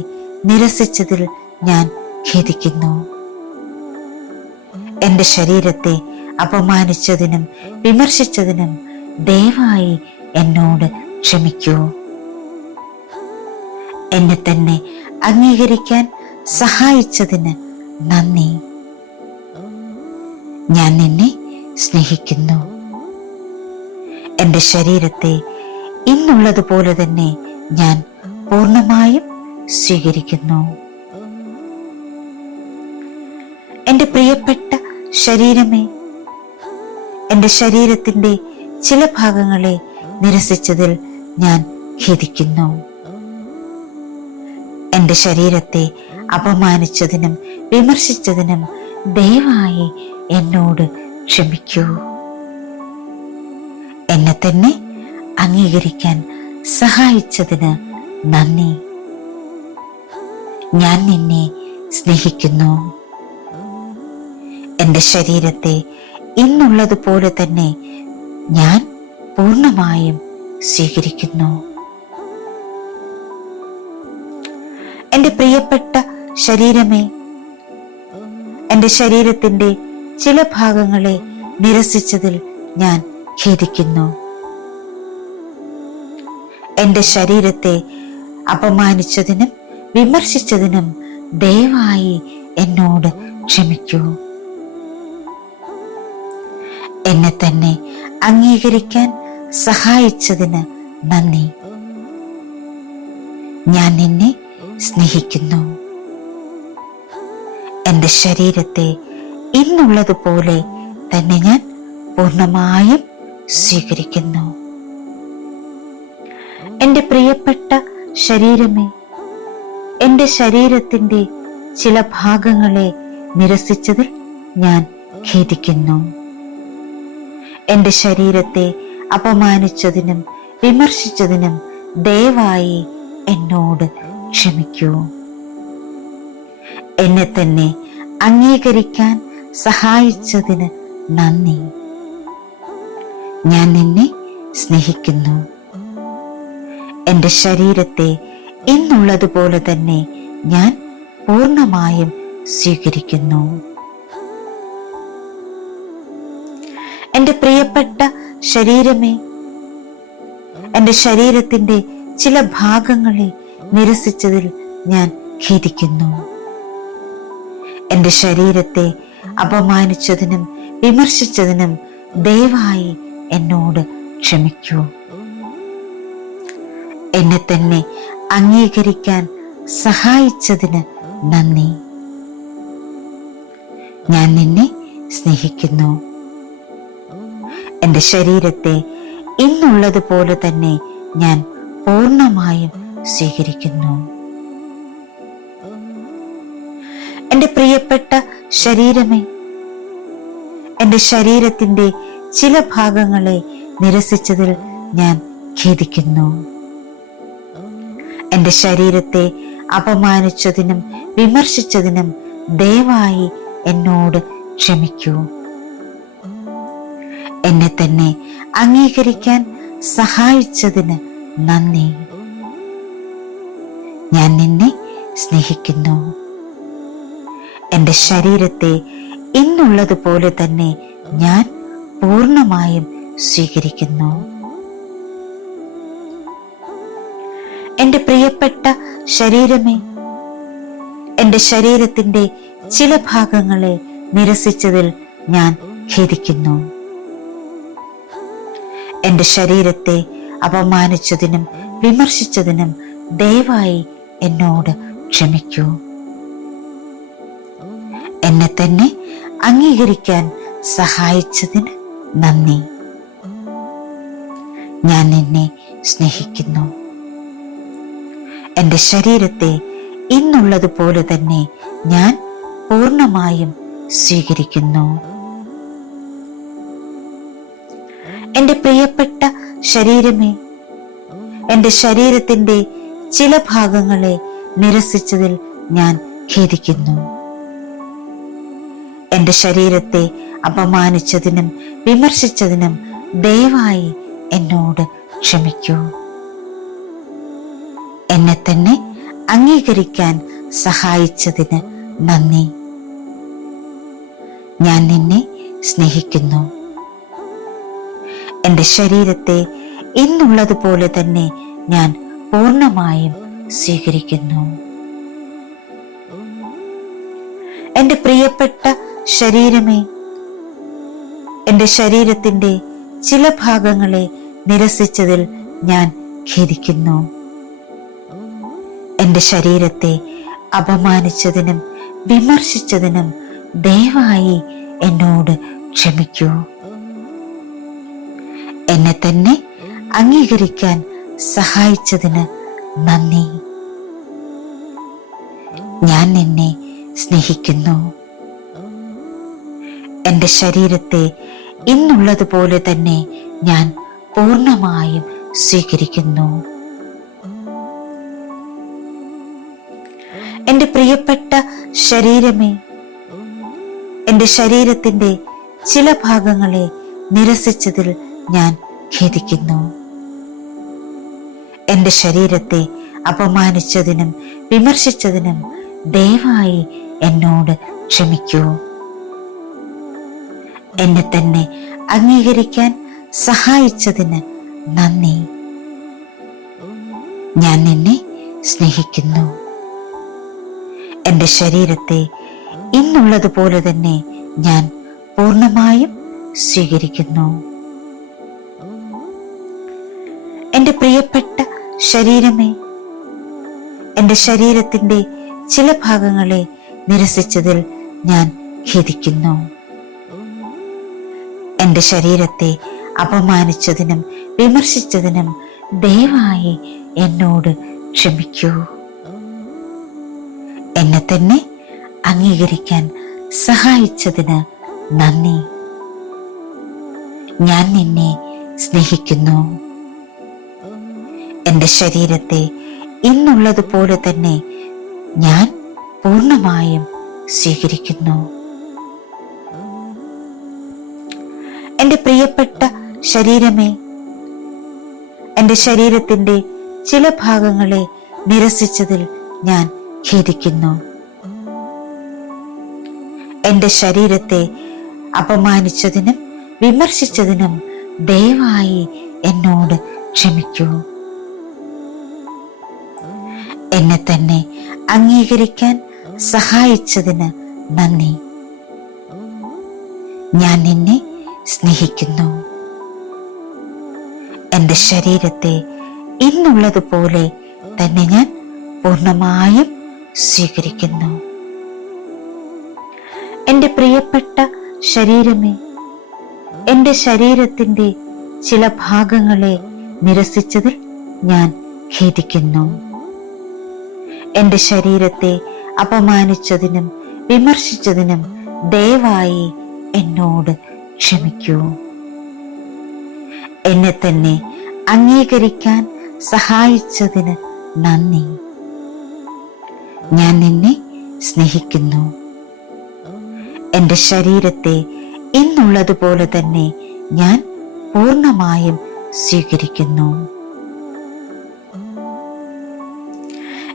നിരസിച്ചതിൽ ഞാൻ ഖേദിക്കുന്നു. എൻ്റെ ശരീരത്തെ അപമാനിച്ചതിനും വിമർശിച്ചതിനും ദയവായി എന്നോട് ക്ഷമിക്കൂ. എന്നെ തന്നെ അംഗീകരിക്കാൻ സഹായിച്ചതിന് നന്ദി. ഞാൻ നിന്നെ സ്നേഹിക്കുന്നു. എൻ്റെ ശരീരത്തെ ഇന്നുള്ളതുപോലെ തന്നെ ഞാൻ പൂർണ്ണമായും സ്വീകരിക്കുന്നു. എൻ്റെ പ്രിയപ്പെട്ട ശരീരമേ, എൻ്റെ ശരീരത്തിൻ്റെ ചില ഭാഗങ്ങളെ നിരസിച്ചതിൽ ഞാൻ ഖേദിക്കുന്നു. എൻ്റെ ശരീരത്തെ അപമാനിച്ചതിനും വിമർശിച്ചതിനും ദയവായി എന്നോട് ക്ഷമിക്കൂ. എന്നെ തന്നെ അംഗീകരിക്കാൻ സഹായിച്ചതിന് നന്ദി. ഞാൻ നിന്നെ സ്നേഹിക്കുന്നു. എൻ്റെ ശരീരത്തെ ഇന്നുള്ളതുപോലെ തന്നെ ഞാൻ പൂർണ്ണമായും സ്വീകരിക്കുന്നു. എൻ്റെ പ്രിയപ്പെട്ട ശരീരമേ, എൻ്റെ ശരീരത്തിൻ്റെ ചില ഭാഗങ്ങളെ നിരസിച്ചതിൽ ഞാൻ ഖേദിക്കുന്നു. എൻ്റെ ശരീരത്തെ അപമാനിച്ചതിനും വിമർശിച്ചതിനും ദയവായി എന്നോട് ക്ഷമിക്കൂ. എന്നെ തന്നെ അംഗീകരിക്കാൻ സഹായിച്ചതിന് നന്ദി. ഞാൻ നിന്നെ സ്നേഹിക്കുന്നു. എൻ്റെ ശരീരത്തെ ഇന്നുള്ളതുപോലെ തന്നെ ഞാൻ പൂർണ്ണമായും സ്വീകരിക്കുന്നു. എൻ്റെ പ്രിയപ്പെട്ട ശരീരമേ, എൻ്റെ ശരീരത്തിൻ്റെ ചില ഭാഗങ്ങളെ നിരസിച്ചതിൽ ഞാൻ ഖേദിക്കുന്നു. എൻ്റെ ശരീരത്തെ അപമാനിച്ചതിനും വിമർശിച്ചതിനും ദയവായി എന്നോട് ക്ഷമിക്കൂ. എന്നെ തന്നെ അംഗീകരിക്കാൻ സഹായിച്ചതിന് നന്ദി. ഞാൻ നിന്നെ സ്നേഹിക്കുന്നു. എൻ്റെ ശരീരത്തെ ഇന്നുള്ളതുപോലെ തന്നെ ഞാൻ പൂർണ്ണമായും സ്വീകരിക്കുന്നു. എൻ്റെ പ്രിയപ്പെട്ട ശരീരമേ, എൻ്റെ ശരീരത്തിൻ്റെ ചില ഭാഗങ്ങളെ നിരസിച്ചതിൽ ഞാൻ ഖേദിക്കുന്നു. എൻ്റെ ശരീരത്തെ അപമാനിച്ചതിനും വിമർശിച്ചതിനും ദയവായി എന്നോട് ക്ഷമിക്കൂ. എന്നെ തന്നെ അംഗീകരിക്കാൻ സഹായിച്ചതിന് നന്ദി. ഞാൻ നിന്നെ സ്നേഹിക്കുന്നു. എൻ്റെ ശരീരത്തെ ഇന്നുള്ളതുപോലെ തന്നെ ഞാൻ പൂർണ്ണമായും സ്വീകരിക്കുന്നു. എൻ്റെ പ്രിയപ്പെട്ട ശരീരമേ, എൻ്റെ ശരീരത്തിൻ്റെ ചില ഭാഗങ്ങളെ നിരസിച്ചതിൽ ഞാൻ ഖേദിക്കുന്നു. എൻ്റെ ശരീരത്തെ അപമാനിച്ചതിനും വിമർശിച്ചതിനും ദയവായി എന്നോട് ക്ഷമിക്കൂ. എന്നെ തന്നെ അംഗീകരിക്കാൻ സഹായിച്ചതിന് നന്ദി. ഞാൻ നിന്നെ സ്നേഹിക്കുന്നു. എൻ്റെ ശരീരത്തെ ഇന്നുള്ളതുപോലെ തന്നെ ഞാൻ പൂർണ്ണമായും സ്വീകരിക്കുന്നു. എൻ്റെ പ്രിയപ്പെട്ട ശരീരമേ, എൻ്റെ ശരീരത്തിൻ്റെ ചില ഭാഗങ്ങളെ നിരസിച്ചതിൽ ഞാൻ ഖേദിക്കുന്നു. എൻ്റെ ശരീരത്തെ അപമാനിച്ചതിനും വിമർശിച്ചതിനും ദയവായി എന്നോട് ക്ഷമിക്കൂ. എന്നെ തന്നെ അംഗീകരിക്കാൻ സഹായിച്ചതിന് നന്ദി. ഞാൻ നിന്നെ സ്നേഹിക്കുന്നു. എൻ്റെ ശരീരത്തെ ഇന്നുള്ളതുപോലെ തന്നെ ഞാൻ പൂർണ്ണമായും സ്വീകരിക്കുന്നു. എൻ്റെ പ്രിയപ്പെട്ട ശരീരമേ, എൻ്റെ ശരീരത്തിൻ്റെ ചില ഭാഗങ്ങളെ നിരസിച്ചതിൽ ഞാൻ ഖേദിക്കുന്നു. എൻ്റെ ശരീരത്തെ അപമാനിച്ചതിനും വിമർശിച്ചതിനും ദയവായി എന്നോട് ക്ഷമിക്കൂ. എന്നെ തന്നെ അംഗീകരിക്കാൻ സഹായിച്ചതിന് നന്ദി. ഞാൻ നിന്നെ സ്നേഹിക്കുന്നു. എൻ്റെ ശരീരത്തെ ഇന്നുള്ളതുപോലെ തന്നെ ഞാൻ പൂർണ്ണമായും സ്വീകരിക്കുന്നു. എൻ്റെ പ്രിയപ്പെട്ട ശരീരമേ, എൻ്റെ ശരീരത്തിൻ്റെ ചില ഭാഗങ്ങളെ നിരസിച്ചതിൽ ഞാൻ ഖേദിക്കുന്നു. എൻ്റെ ശരീരത്തെ അപമാനിച്ചതിനും വിമർശിച്ചതിനും ദയവായി എന്നോട് ക്ഷമിക്കൂ. എന്നെ തന്നെ അംഗീകരിക്കാൻ സഹായിച്ചതിന് നന്ദി. ഞാൻ നിന്നെ സ്നേഹിക്കുന്നു. എൻ്റെ ശരീരത്തെ ഇന്നുള്ളതുപോലെ തന്നെ ഞാൻ പൂർണ്ണമായും സ്വീകരിക്കുന്നു. എൻ്റെ പ്രിയപ്പെട്ട ശരീരമേ, എൻ്റെ ശരീരത്തിൻ്റെ ചില ഭാഗങ്ങളെ നിരസിച്ചതിൽ ഞാൻ ഖേദിക്കുന്നു. എൻ്റെ ശരീരത്തെ അപമാനിച്ചതിനും വിമർശിച്ചതിനും ദയവായി എന്നോട് ക്ഷമിക്കൂ. എന്നെ തന്നെ അംഗീകരിക്കാൻ സഹായിച്ചതിന് നന്ദി. ഞാൻ നിന്നെ സ്നേഹിക്കുന്നു. എൻ്റെ ശരീരത്തെ ഇന്നുള്ളതുപോലെ തന്നെ ഞാൻ പൂർണ്ണമായും സ്വീകരിക്കുന്നു. എൻ്റെ പ്രിയപ്പെട്ട ശരീരമേ, എൻ്റെ ശരീരത്തിൻ്റെ ചില ഭാഗങ്ങളെ നിരസിച്ചതിൽ ഞാൻ ഖേദിക്കുന്നു. എൻ്റെ ശരീരത്തെ അപമാനിച്ചതിനും വിമർശിച്ചതിനും ദയവായി എന്നോട് ക്ഷമിക്കൂ. എന്നെ തന്നെ അംഗീകരിക്കാൻ സഹായിച്ചതിന് നന്ദി. ഞാൻ നിന്നെ സ്നേഹിക്കുന്നു. എൻ്റെ ശരീരത്തെ ഇന്നുള്ളതുപോലെ തന്നെ ഞാൻ പൂർണ്ണമായും സ്വീകരിക്കുന്നു. എൻ്റെ പ്രിയപ്പെട്ട ശരീരമേ, എൻ്റെ ശരീരത്തിൻ്റെ ചില ഭാഗങ്ങളെ നിരസിച്ചതിൽ ഞാൻ ഖേദിക്കുന്നു. എൻ്റെ ശരീരത്തെ അപമാനിച്ചതിനും വിമർശിച്ചതിനും ദയവായി എന്നോട് ക്ഷമിക്കൂ. എന്നെ തന്നെ അംഗീകരിക്കാൻ സഹായിച്ചതിന് നന്ദി. ഞാൻ നിന്നെ സ്നേഹിക്കുന്നു. എൻ്റെ ശരീരത്തെ ഇന്നുള്ളതുപോലെ തന്നെ ഞാൻ പൂർണ്ണമായും സ്വീകരിക്കുന്നു. എൻ്റെ പ്രിയപ്പെട്ട ശരീരമേ, എൻ്റെ ശരീരത്തിൻ്റെ ചില ഭാഗങ്ങളെ നിരസിച്ചതിൽ ഞാൻ ഖേദിക്കുന്നു. എൻ്റെ ശരീരത്തെ അപമാനിച്ചതിനും വിമർശിച്ചതിനും ദയവായി എന്നോട് ക്ഷമിക്കൂ. എന്നെ തന്നെ അംഗീകരിക്കാൻ സഹായിച്ചതിന് നന്ദി. ഞാൻ നിന്നെ സ്നേഹിക്കുന്നു. എൻ്റെ ശരീരത്തെ ഇന്നുള്ളതുപോലെ തന്നെ ഞാൻ പൂർണ്ണമായും സ്വീകരിക്കുന്നു.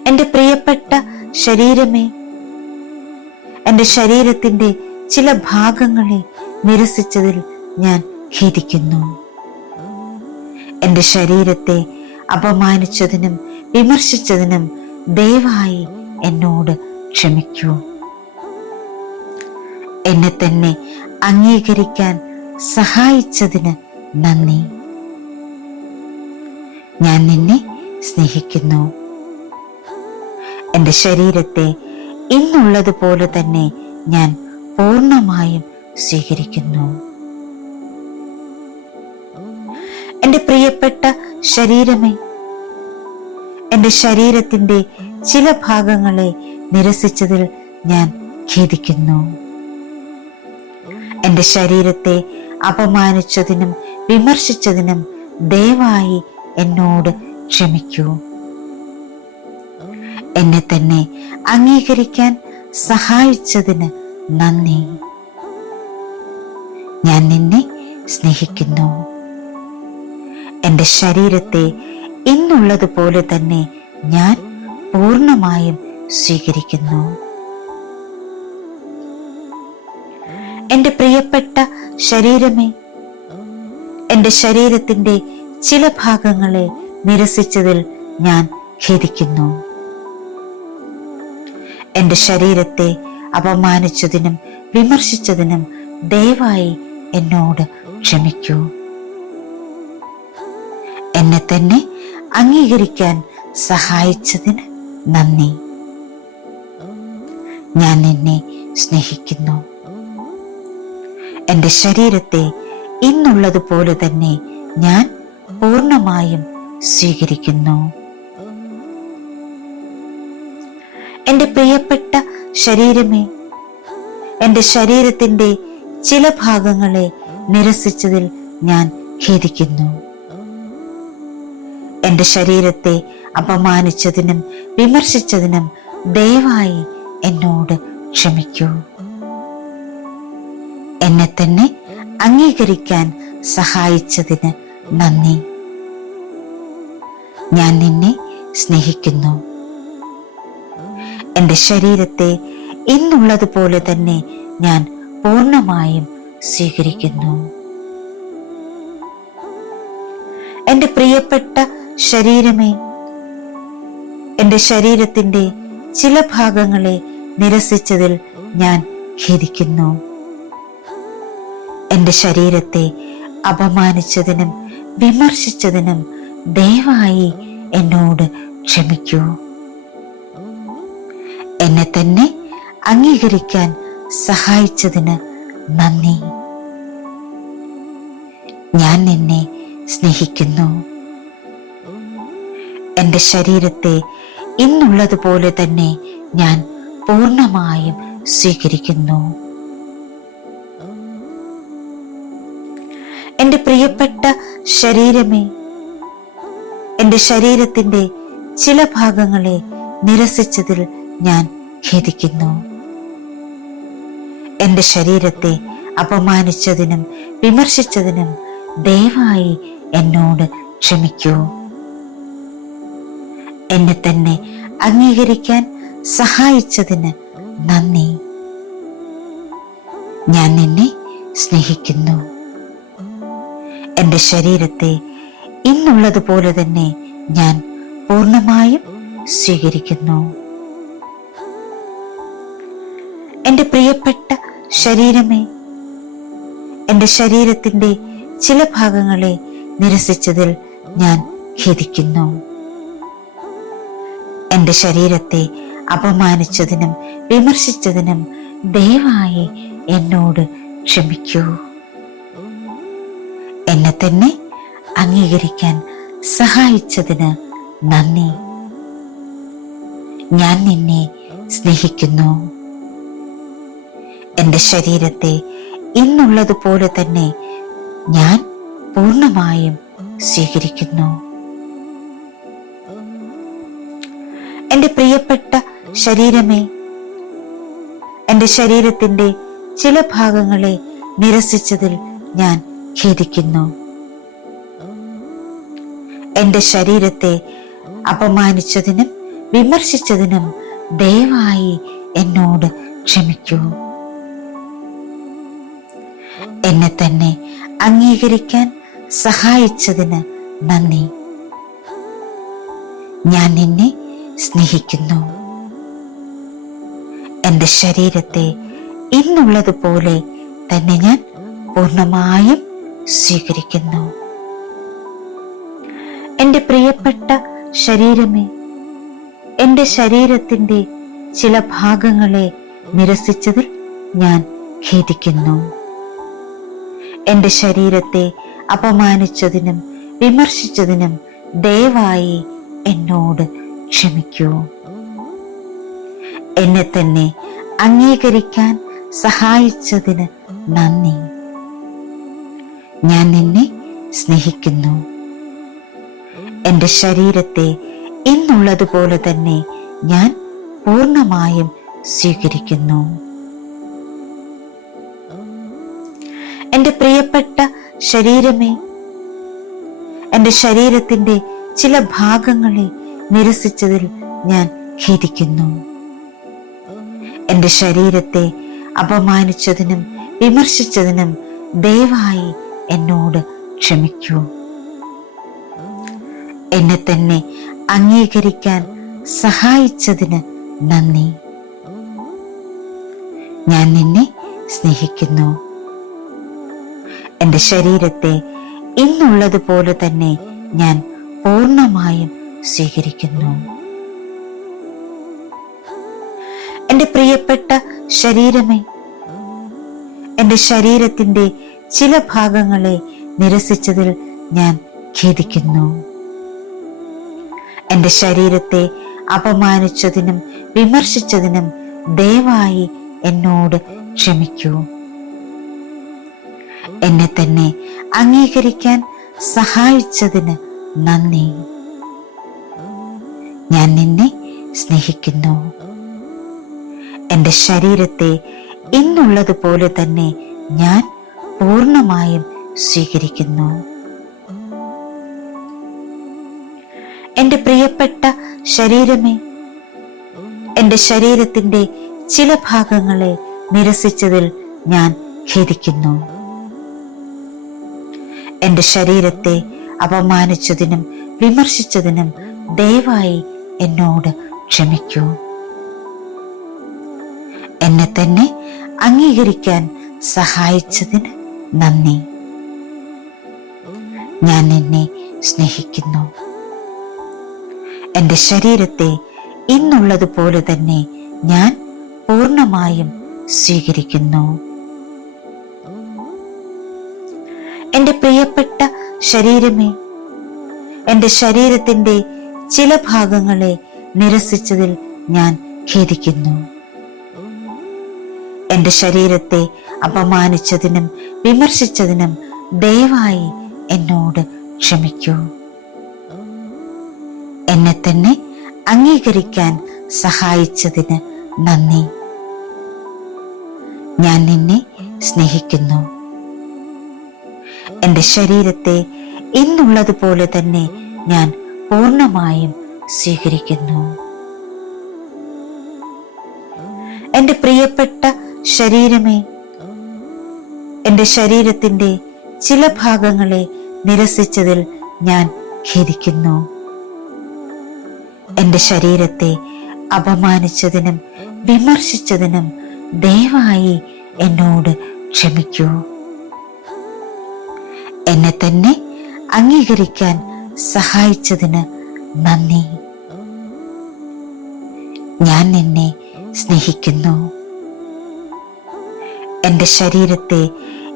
എൻ്റെ പ്രിയപ്പെട്ട ശരീരമേ, എൻ്റെ ശരീരത്തിൻ്റെ ചില ഭാഗങ്ങളെ നിരസിച്ചതിൽ ഞാൻ ഖേദിക്കുന്നു. എൻ്റെ ശരീരത്തെ അപമാനിച്ചതിനും വിമർശിച്ചതിനും ദയവായി എന്നോട് ക്ഷമിക്കൂ. എന്നെ തന്നെ അംഗീകരിക്കാൻ സഹായിച്ചതിന് നന്ദി. ഞാൻ നിന്നെ സ്നേഹിക്കുന്നു. എൻ്റെ ശരീരത്തെ ഇന്നുള്ളതുപോലെ തന്നെ ഞാൻ പൂർണ്ണമായും സ്വീകരിക്കുന്നു. എൻ്റെ പ്രിയപ്പെട്ട ശരീരമേ, എൻ്റെ ശരീരത്തിൻ്റെ ചില ഭാഗങ്ങളെ നിരസിച്ചതിൽ ഞാൻ ഖേദിക്കുന്നു. എൻ്റെ ശരീരത്തെ അപമാനിച്ചതിനും വിമർശിച്ചതിനും ദയവായി എന്നോട് ക്ഷമിക്കൂ. എന്നെ തന്നെ അംഗീകരിക്കാൻ സഹായിച്ചതിന് നന്ദി. ഞാൻ നിന്നെ സ്നേഹിക്കുന്നു. എൻ്റെ ശരീരത്തെ ഇന്നുള്ളതുപോലെ തന്നെ ഞാൻ പൂർണ്ണമായും സ്വീകരിക്കുന്നു. എൻ്റെ പ്രിയപ്പെട്ട ശരീരമേ, എൻ്റെ ശരീരത്തിൻ്റെ ചില ഭാഗങ്ങളെ നിരസിച്ചതിൽ ഞാൻ ഖേദിക്കുന്നു. എൻ്റെ ശരീരത്തെ അപമാനിച്ചതിനും വിമർശിച്ചതിനും ദയവായി എന്നോട് ക്ഷമിക്കൂ. എന്നെ തന്നെ അംഗീകരിക്കാൻ സഹായിച്ചതിന് നന്ദി. ഞാൻ നിന്നെ സ്നേഹിക്കുന്നു. എൻ്റെ ശരീരത്തെ ഇന്നുള്ളതുപോലെ തന്നെ ഞാൻ പൂർണ്ണമായും സ്വീകരിക്കുന്നു. എൻ്റെ പ്രിയപ്പെട്ട ശരീരമേ, എൻ്റെ ശരീരത്തിൻ്റെ ചില ഭാഗങ്ങളെ നിരസിച്ചതിൽ ഞാൻ ഖേദിക്കുന്നു. എൻ്റെ ശരീരത്തെ അപമാനിച്ചതിനും വിമർശിച്ചതിനും ദയവായി എന്നോട് ക്ഷമിക്കൂ. എന്നെ തന്നെ അംഗീകരിക്കാൻ സഹായിച്ചതിന് നന്ദി. ഞാൻ നിന്നെ സ്നേഹിക്കുന്നു. എൻ്റെ ശരീരത്തെ ഇന്നുള്ളതുപോലെ തന്നെ ഞാൻ പൂർണ്ണമായും സ്വീകരിക്കുന്നു. എൻ്റെ പ്രിയപ്പെട്ട ശരീരമേ, എൻ്റെ ശരീരത്തിൻ്റെ ചില ഭാഗങ്ങളെ നിരസിച്ചതിൽ ഞാൻ ഖേദിക്കുന്നു. എൻ്റെ ശരീരത്തെ അപമാനിച്ചതിനും വിമർശിച്ചതിനും ദയവായി എന്നോട് ക്ഷമിക്കൂ. എന്നെ തന്നെ അംഗീകരിക്കാൻ സഹായിച്ചതിന് നന്ദി. ഞാൻ നിന്നെ സ്നേഹിക്കുന്നു. എൻ്റെ ശരീരത്തെ ഇന്നുള്ളതുപോലെ തന്നെ ഞാൻ പൂർണ്ണമായും സ്വീകരിക്കുന്നു. എൻ്റെ പ്രിയപ്പെട്ട ശരീരമേ, എൻ്റെ ശരീരത്തിൻ്റെ ചില ഭാഗങ്ങളെ നിരസിച്ചതിൽ ഞാൻ ഖേദിക്കുന്നു. എൻ്റെ ശരീരത്തെ അപമാനിച്ചതിനും വിമർശിച്ചതിനും ദയവായി എന്നോട് ക്ഷമിക്കൂ. എന്നെ തന്നെ അംഗീകരിക്കാൻ സഹായിച്ചതിന് നന്ദി. ഞാൻ നിന്നെ സ്നേഹിക്കുന്നു. എൻ്റെ ശരീരത്തെ ഇന്നുള്ളതുപോലെ തന്നെ ഞാൻ പൂർണ്ണമായും സ്വീകരിക്കുന്നു. എൻ്റെ പ്രിയപ്പെട്ട ശരീരമേ, എൻ്റെ ശരീരത്തിൻ്റെ ചില ഭാഗങ്ങളെ നിരസിച്ചതിൽ ഞാൻ ഖേദിക്കുന്നു. എൻ്റെ ശരീരത്തെ അപമാനിച്ചതിനും വിമർശിച്ചതിനും ദയവായി എന്നോട് ക്ഷമിക്കൂ. എന്നെ തന്നെ അംഗീകരിക്കാൻ സഹായിച്ചതിന് നന്ദി. ഞാൻ നിന്നെ സ്നേഹിക്കുന്നു. എൻ്റെ ശരീരത്തെ ഇന്നുള്ളതുപോലെ തന്നെ ഞാൻ പൂർണ്ണമായും സ്വീകരിക്കുന്നു. എൻ്റെ പ്രിയപ്പെട്ട ശരീരമേ, എൻ്റെ ശരീരത്തിൻ്റെ ചില ഭാഗങ്ങളെ നിരസിച്ചതിൽ ഞാൻ ഖേദിക്കുന്നു. എൻ്റെ ശരീരത്തെ അപമാനിച്ചതിനും വിമർശിച്ചതിനും ദയവായി എന്നോട് ക്ഷമിക്കൂ. എന്നെ തന്നെ അംഗീകരിക്കാൻ സഹായിച്ചതിന് നന്ദി. ഞാൻ നിന്നെ സ്നേഹിക്കുന്നു. എൻ്റെ ശരീരത്തെ ഇന്നുള്ളതുപോലെ തന്നെ ഞാൻ പൂർണ്ണമായും സ്വീകരിക്കുന്നു. എൻ്റെ പ്രിയപ്പെട്ട ശരീരമേ, എൻ്റെ ശരീരത്തിൻ്റെ ചില ഭാഗങ്ങളെ നിരസിച്ചതിൽ ഞാൻ ഖേദിക്കുന്നു. എൻ്റെ ശരീരത്തെ അപമാനിച്ചതിനും വിമർശിച്ചതിനും ദയവായി എന്നോട് ക്ഷമിക്കൂ. എന്നെ തന്നെ അംഗീകരിക്കാൻ സഹായിച്ചതിന് നന്ദി. ഞാൻ നിന്നെ സ്നേഹിക്കുന്നു. എൻ്റെ ശരീരത്തെ ഇന്നുള്ളതുപോലെ തന്നെ ഞാൻ പൂർണ്ണമായും സ്വീകരിക്കുന്നു. എൻ്റെ പ്രിയപ്പെട്ട ശരീരമേ, എൻ്റെ ശരീരത്തിൻ്റെ ചില ഭാഗങ്ങളെ നിരസിച്ചതിൽ ഞാൻ ഖേദിക്കുന്നു. എൻ്റെ ശരീരത്തെ അപമാനിച്ചതിനും വിമർശിച്ചതിനും ദയവായി എന്നോട് ക്ഷമിക്കൂ. എന്നെ തന്നെ അംഗീകരിക്കാൻ സഹായിച്ചതിന് നന്ദി. ഞാൻ നിന്നെ സ്നേഹിക്കുന്നു. എന്റെ ശരീരത്തെ ഇന്നുള്ളതുപോലെ തന്നെ ഞാൻ പൂർണ്ണമായും സ്വീകരിക്കുന്നു. എന്റെ പ്രിയപ്പെട്ട ശരീരമേ, എന്റെ ശരീരത്തിന്റെ ചില ഭാഗങ്ങളെ നിരസിച്ചതിൽ ഞാൻ ഖേദിക്കുന്നു. എന്റെ ശരീരത്തെ അപമാനിച്ചതിനും വിമർശിച്ചതിനും ദയവായി എന്നോട് ക്ഷമിക്കൂ. എന്നെ തന്നെ അംഗീകരിക്കാൻ സഹായിച്ചതിന് നന്ദി. ഞാൻ നിന്നെ സ്നേഹിക്കുന്നു. എന്റെ ശരീരത്തെ ഇന്നുള്ളതുപോലെ തന്നെ ഞാൻ പൂർണ്ണമായും സ്വീകരിക്കുന്നു. എന്റെ പ്രിയപ്പെട്ട ശരീരമേ, എന്റെ ശരീരത്തിന്റെ ചില ഭാഗങ്ങളെ നിരസിച്ചതിൽ ഞാൻ ഖേദിക്കുന്നു. എന്റെ ശരീരത്തെ അപമാനിച്ചതിനും വിമർശിച്ചതിനും ദയവായി എന്നോട് ക്ഷമിക്കൂ. എന്നെ തന്നെ അംഗീകരിക്കാൻ സഹായിച്ചതിന് നന്ദി. ഞാൻ നിന്നെ സ്നേഹിക്കുന്നു. എന്റെ ശരീരത്തെ ഇന്നുള്ളതുപോലെ തന്നെ ഞാൻ പൂർണ്ണമായും സ്വീകരിക്കുന്നു. എന്റെ പ്രിയപ്പെട്ട ശരീരമേ, എന്റെ ശരീരത്തിന്റെ ചില ഭാഗങ്ങളെ നിരസിച്ചതിൽ ഞാൻ ഖേദിക്കുന്നു. എന്റെ ശരീരത്തെ അപമാനിച്ചതിനും വിമർശിച്ചതിനും ദയവായി എന്നോട് ക്ഷമിക്കൂ. എന്നെ തന്നെ അംഗീകരിക്കാൻ സഹായിച്ചതിന് നന്ദി. ഞാൻ നിന്നെ സ്നേഹിക്കുന്നു. എന്റെ ശരീരത്തെ ഇന്നുള്ളതുപോലെ തന്നെ ഞാൻ പൂർണ്ണമായും സ്വീകരിക്കുന്നു. എന്റെ പ്രിയപ്പെട്ട ശരീരമേ, എന്റെ ശരീരത്തിന്റെ ചില ഭാഗങ്ങളെ നിരസിച്ചതിൽ ഞാൻ ഖേദിക്കുന്നു. എന്റെ ശരീരത്തെ അപമാനിച്ചതിനും വിമർശിച്ചതിനും ദയവായി എന്നോട് ക്ഷമിക്കൂ. എന്നെ തന്നെ അംഗീകരിക്കാൻ സഹായിച്ചതിന് നന്ദി. ഞാൻ നിന്നെ സ്നേഹിക്കുന്നു. എന്റെ ശരീരത്തെ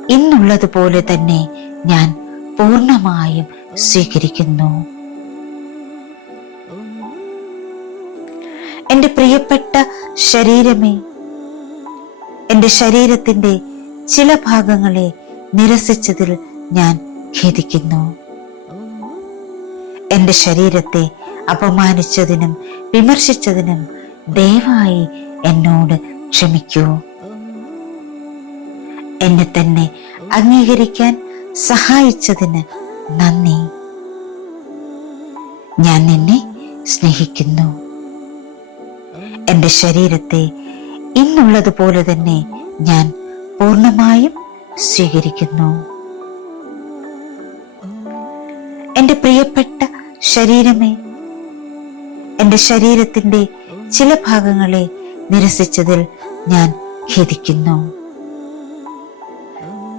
ഇന്നുള്ളതുപോലെ തന്നെ ഞാൻ പൂർണ്ണമായും സ്വീകരിക്കുന്നു. എന്റെ പ്രിയപ്പെട്ട ശരീരമേ, എന്റെ ശരീരത്തിന്റെ ചില ഭാഗങ്ങളെ നിരസിച്ചതിൽ ഞാൻ ഖേദിക്കുന്നു. എന്റെ ശരീരത്തെ അപമാനിച്ചതിനും വിമർശിച്ചതിനും ദയവായി എന്നോട് ക്ഷമിക്കൂ. എന്നെ തന്നെ അംഗീകരിക്കാൻ സഹായിച്ചതിന് നന്ദി. ഞാൻ നിന്നെ സ്നേഹിക്കുന്നു. എന്റെ ശരീരത്തെ ഇന്നുള്ളതുപോലെ തന്നെ ഞാൻ പൂർണ്ണമായും സ്വീകരിക്കുന്നു. എന്റെ പ്രിയപ്പെട്ട ശരീരമേ, എന്റെ ശരീരത്തിന്റെ ചില ഭാഗങ്ങളെ നിരസിച്ചതിൽ ഞാൻ ഖേദിക്കുന്നു.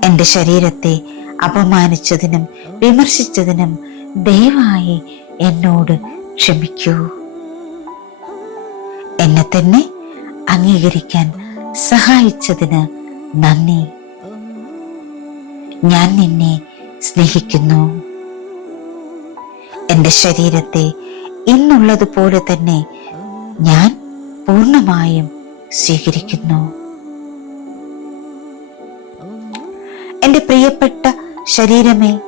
എന്റെ ശരീരത്തെ അപമാനിച്ചതിനും വിമർശിച്ചതിനും ദയവായി എന്നോട് ക്ഷമിക്കൂ. എന്നെ തന്നെ അംഗീകരിക്കാൻ സഹായിച്ചതിന് നന്ദി. ഞാൻ നിന്നെ സ്നേഹിക്കുന്നു. എന്റെ ശരീരത്തെ ഇന്നുള്ളതുപോലെ തന്നെ ഞാൻ പൂർണ്ണമായും സ്വീകരിക്കുന്നു. എന്റെ പ്രിയപ്പെട്ട ശരീരമേ,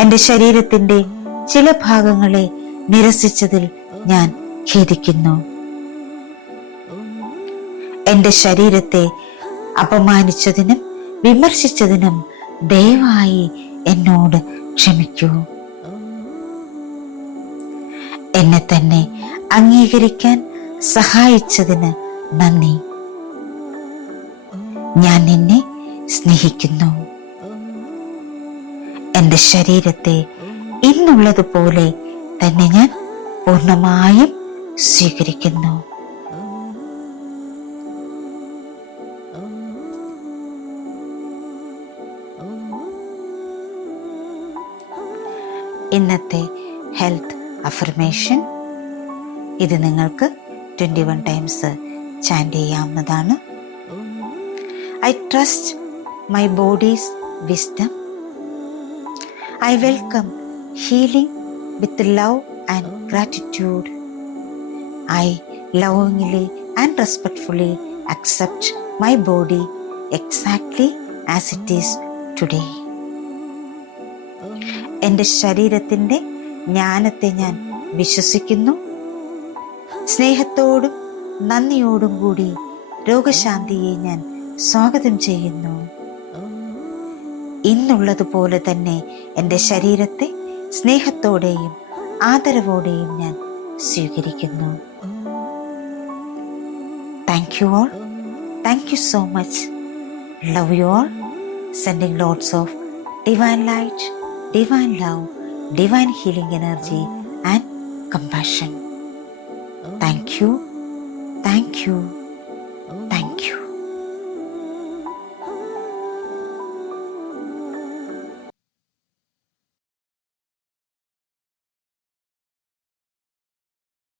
എന്റെ ശരീരത്തിന്റെ ചില ഭാഗങ്ങളെ നിരസിച്ചതിൽ ഞാൻ ഖേദിക്കുന്നു. എന്റെ ശരീരത്തെ അപമാനിച്ചതിനും വിമർശിച്ചതിനും ദയവായി എന്നോട് ക്ഷമിക്കൂ. എന്നെ തന്നെ അംഗീകരിക്കാൻ സഹായിച്ചതിന് നന്ദി. ഞാൻ നിന്നെ സ്നേഹിക്കുന്നു. എൻ്റെ ശരീരത്തെ ഇന്നുള്ളതുപോലെ തന്നെ ഞാൻ പൂർണ്ണമായും സ്വീകരിക്കുന്നു. ഇന്നത്തെ ഹെൽത്ത് അഫർമേഷൻ, ഇത് നിങ്ങൾക്ക് 21 ടൈംസ് ചാൻറ്റ് ചെയ്യാവുന്നതാണ്. I trust my body's wisdom. I welcome healing with love and gratitude. I lovingly and respectfully accept my body exactly as it is today. എൻ്റെ ശരീരത്തിൻ്റെ ജ്ഞാനത്തെ ഞാൻ വിശ്വസിക്കുന്നു. സ്നേഹത്തോടും നന്ദിയോടും കൂടി രോഗശാന്തിയെ ഞാൻ സ്വാഗതം ചെയ്യുന്നു. ഇന്നുള്ളതുപോലെ തന്നെ എൻ്റെ ശരീരത്തെ സ്നേഹത്തോടെയും ആദരവോടെയും ഞാൻ സ്വീകരിക്കുന്നു. Thank you all. Thank you so much. Love you all. Sending lots of divine light, divine love, divine healing energy and compassion. Thank you. Thank you.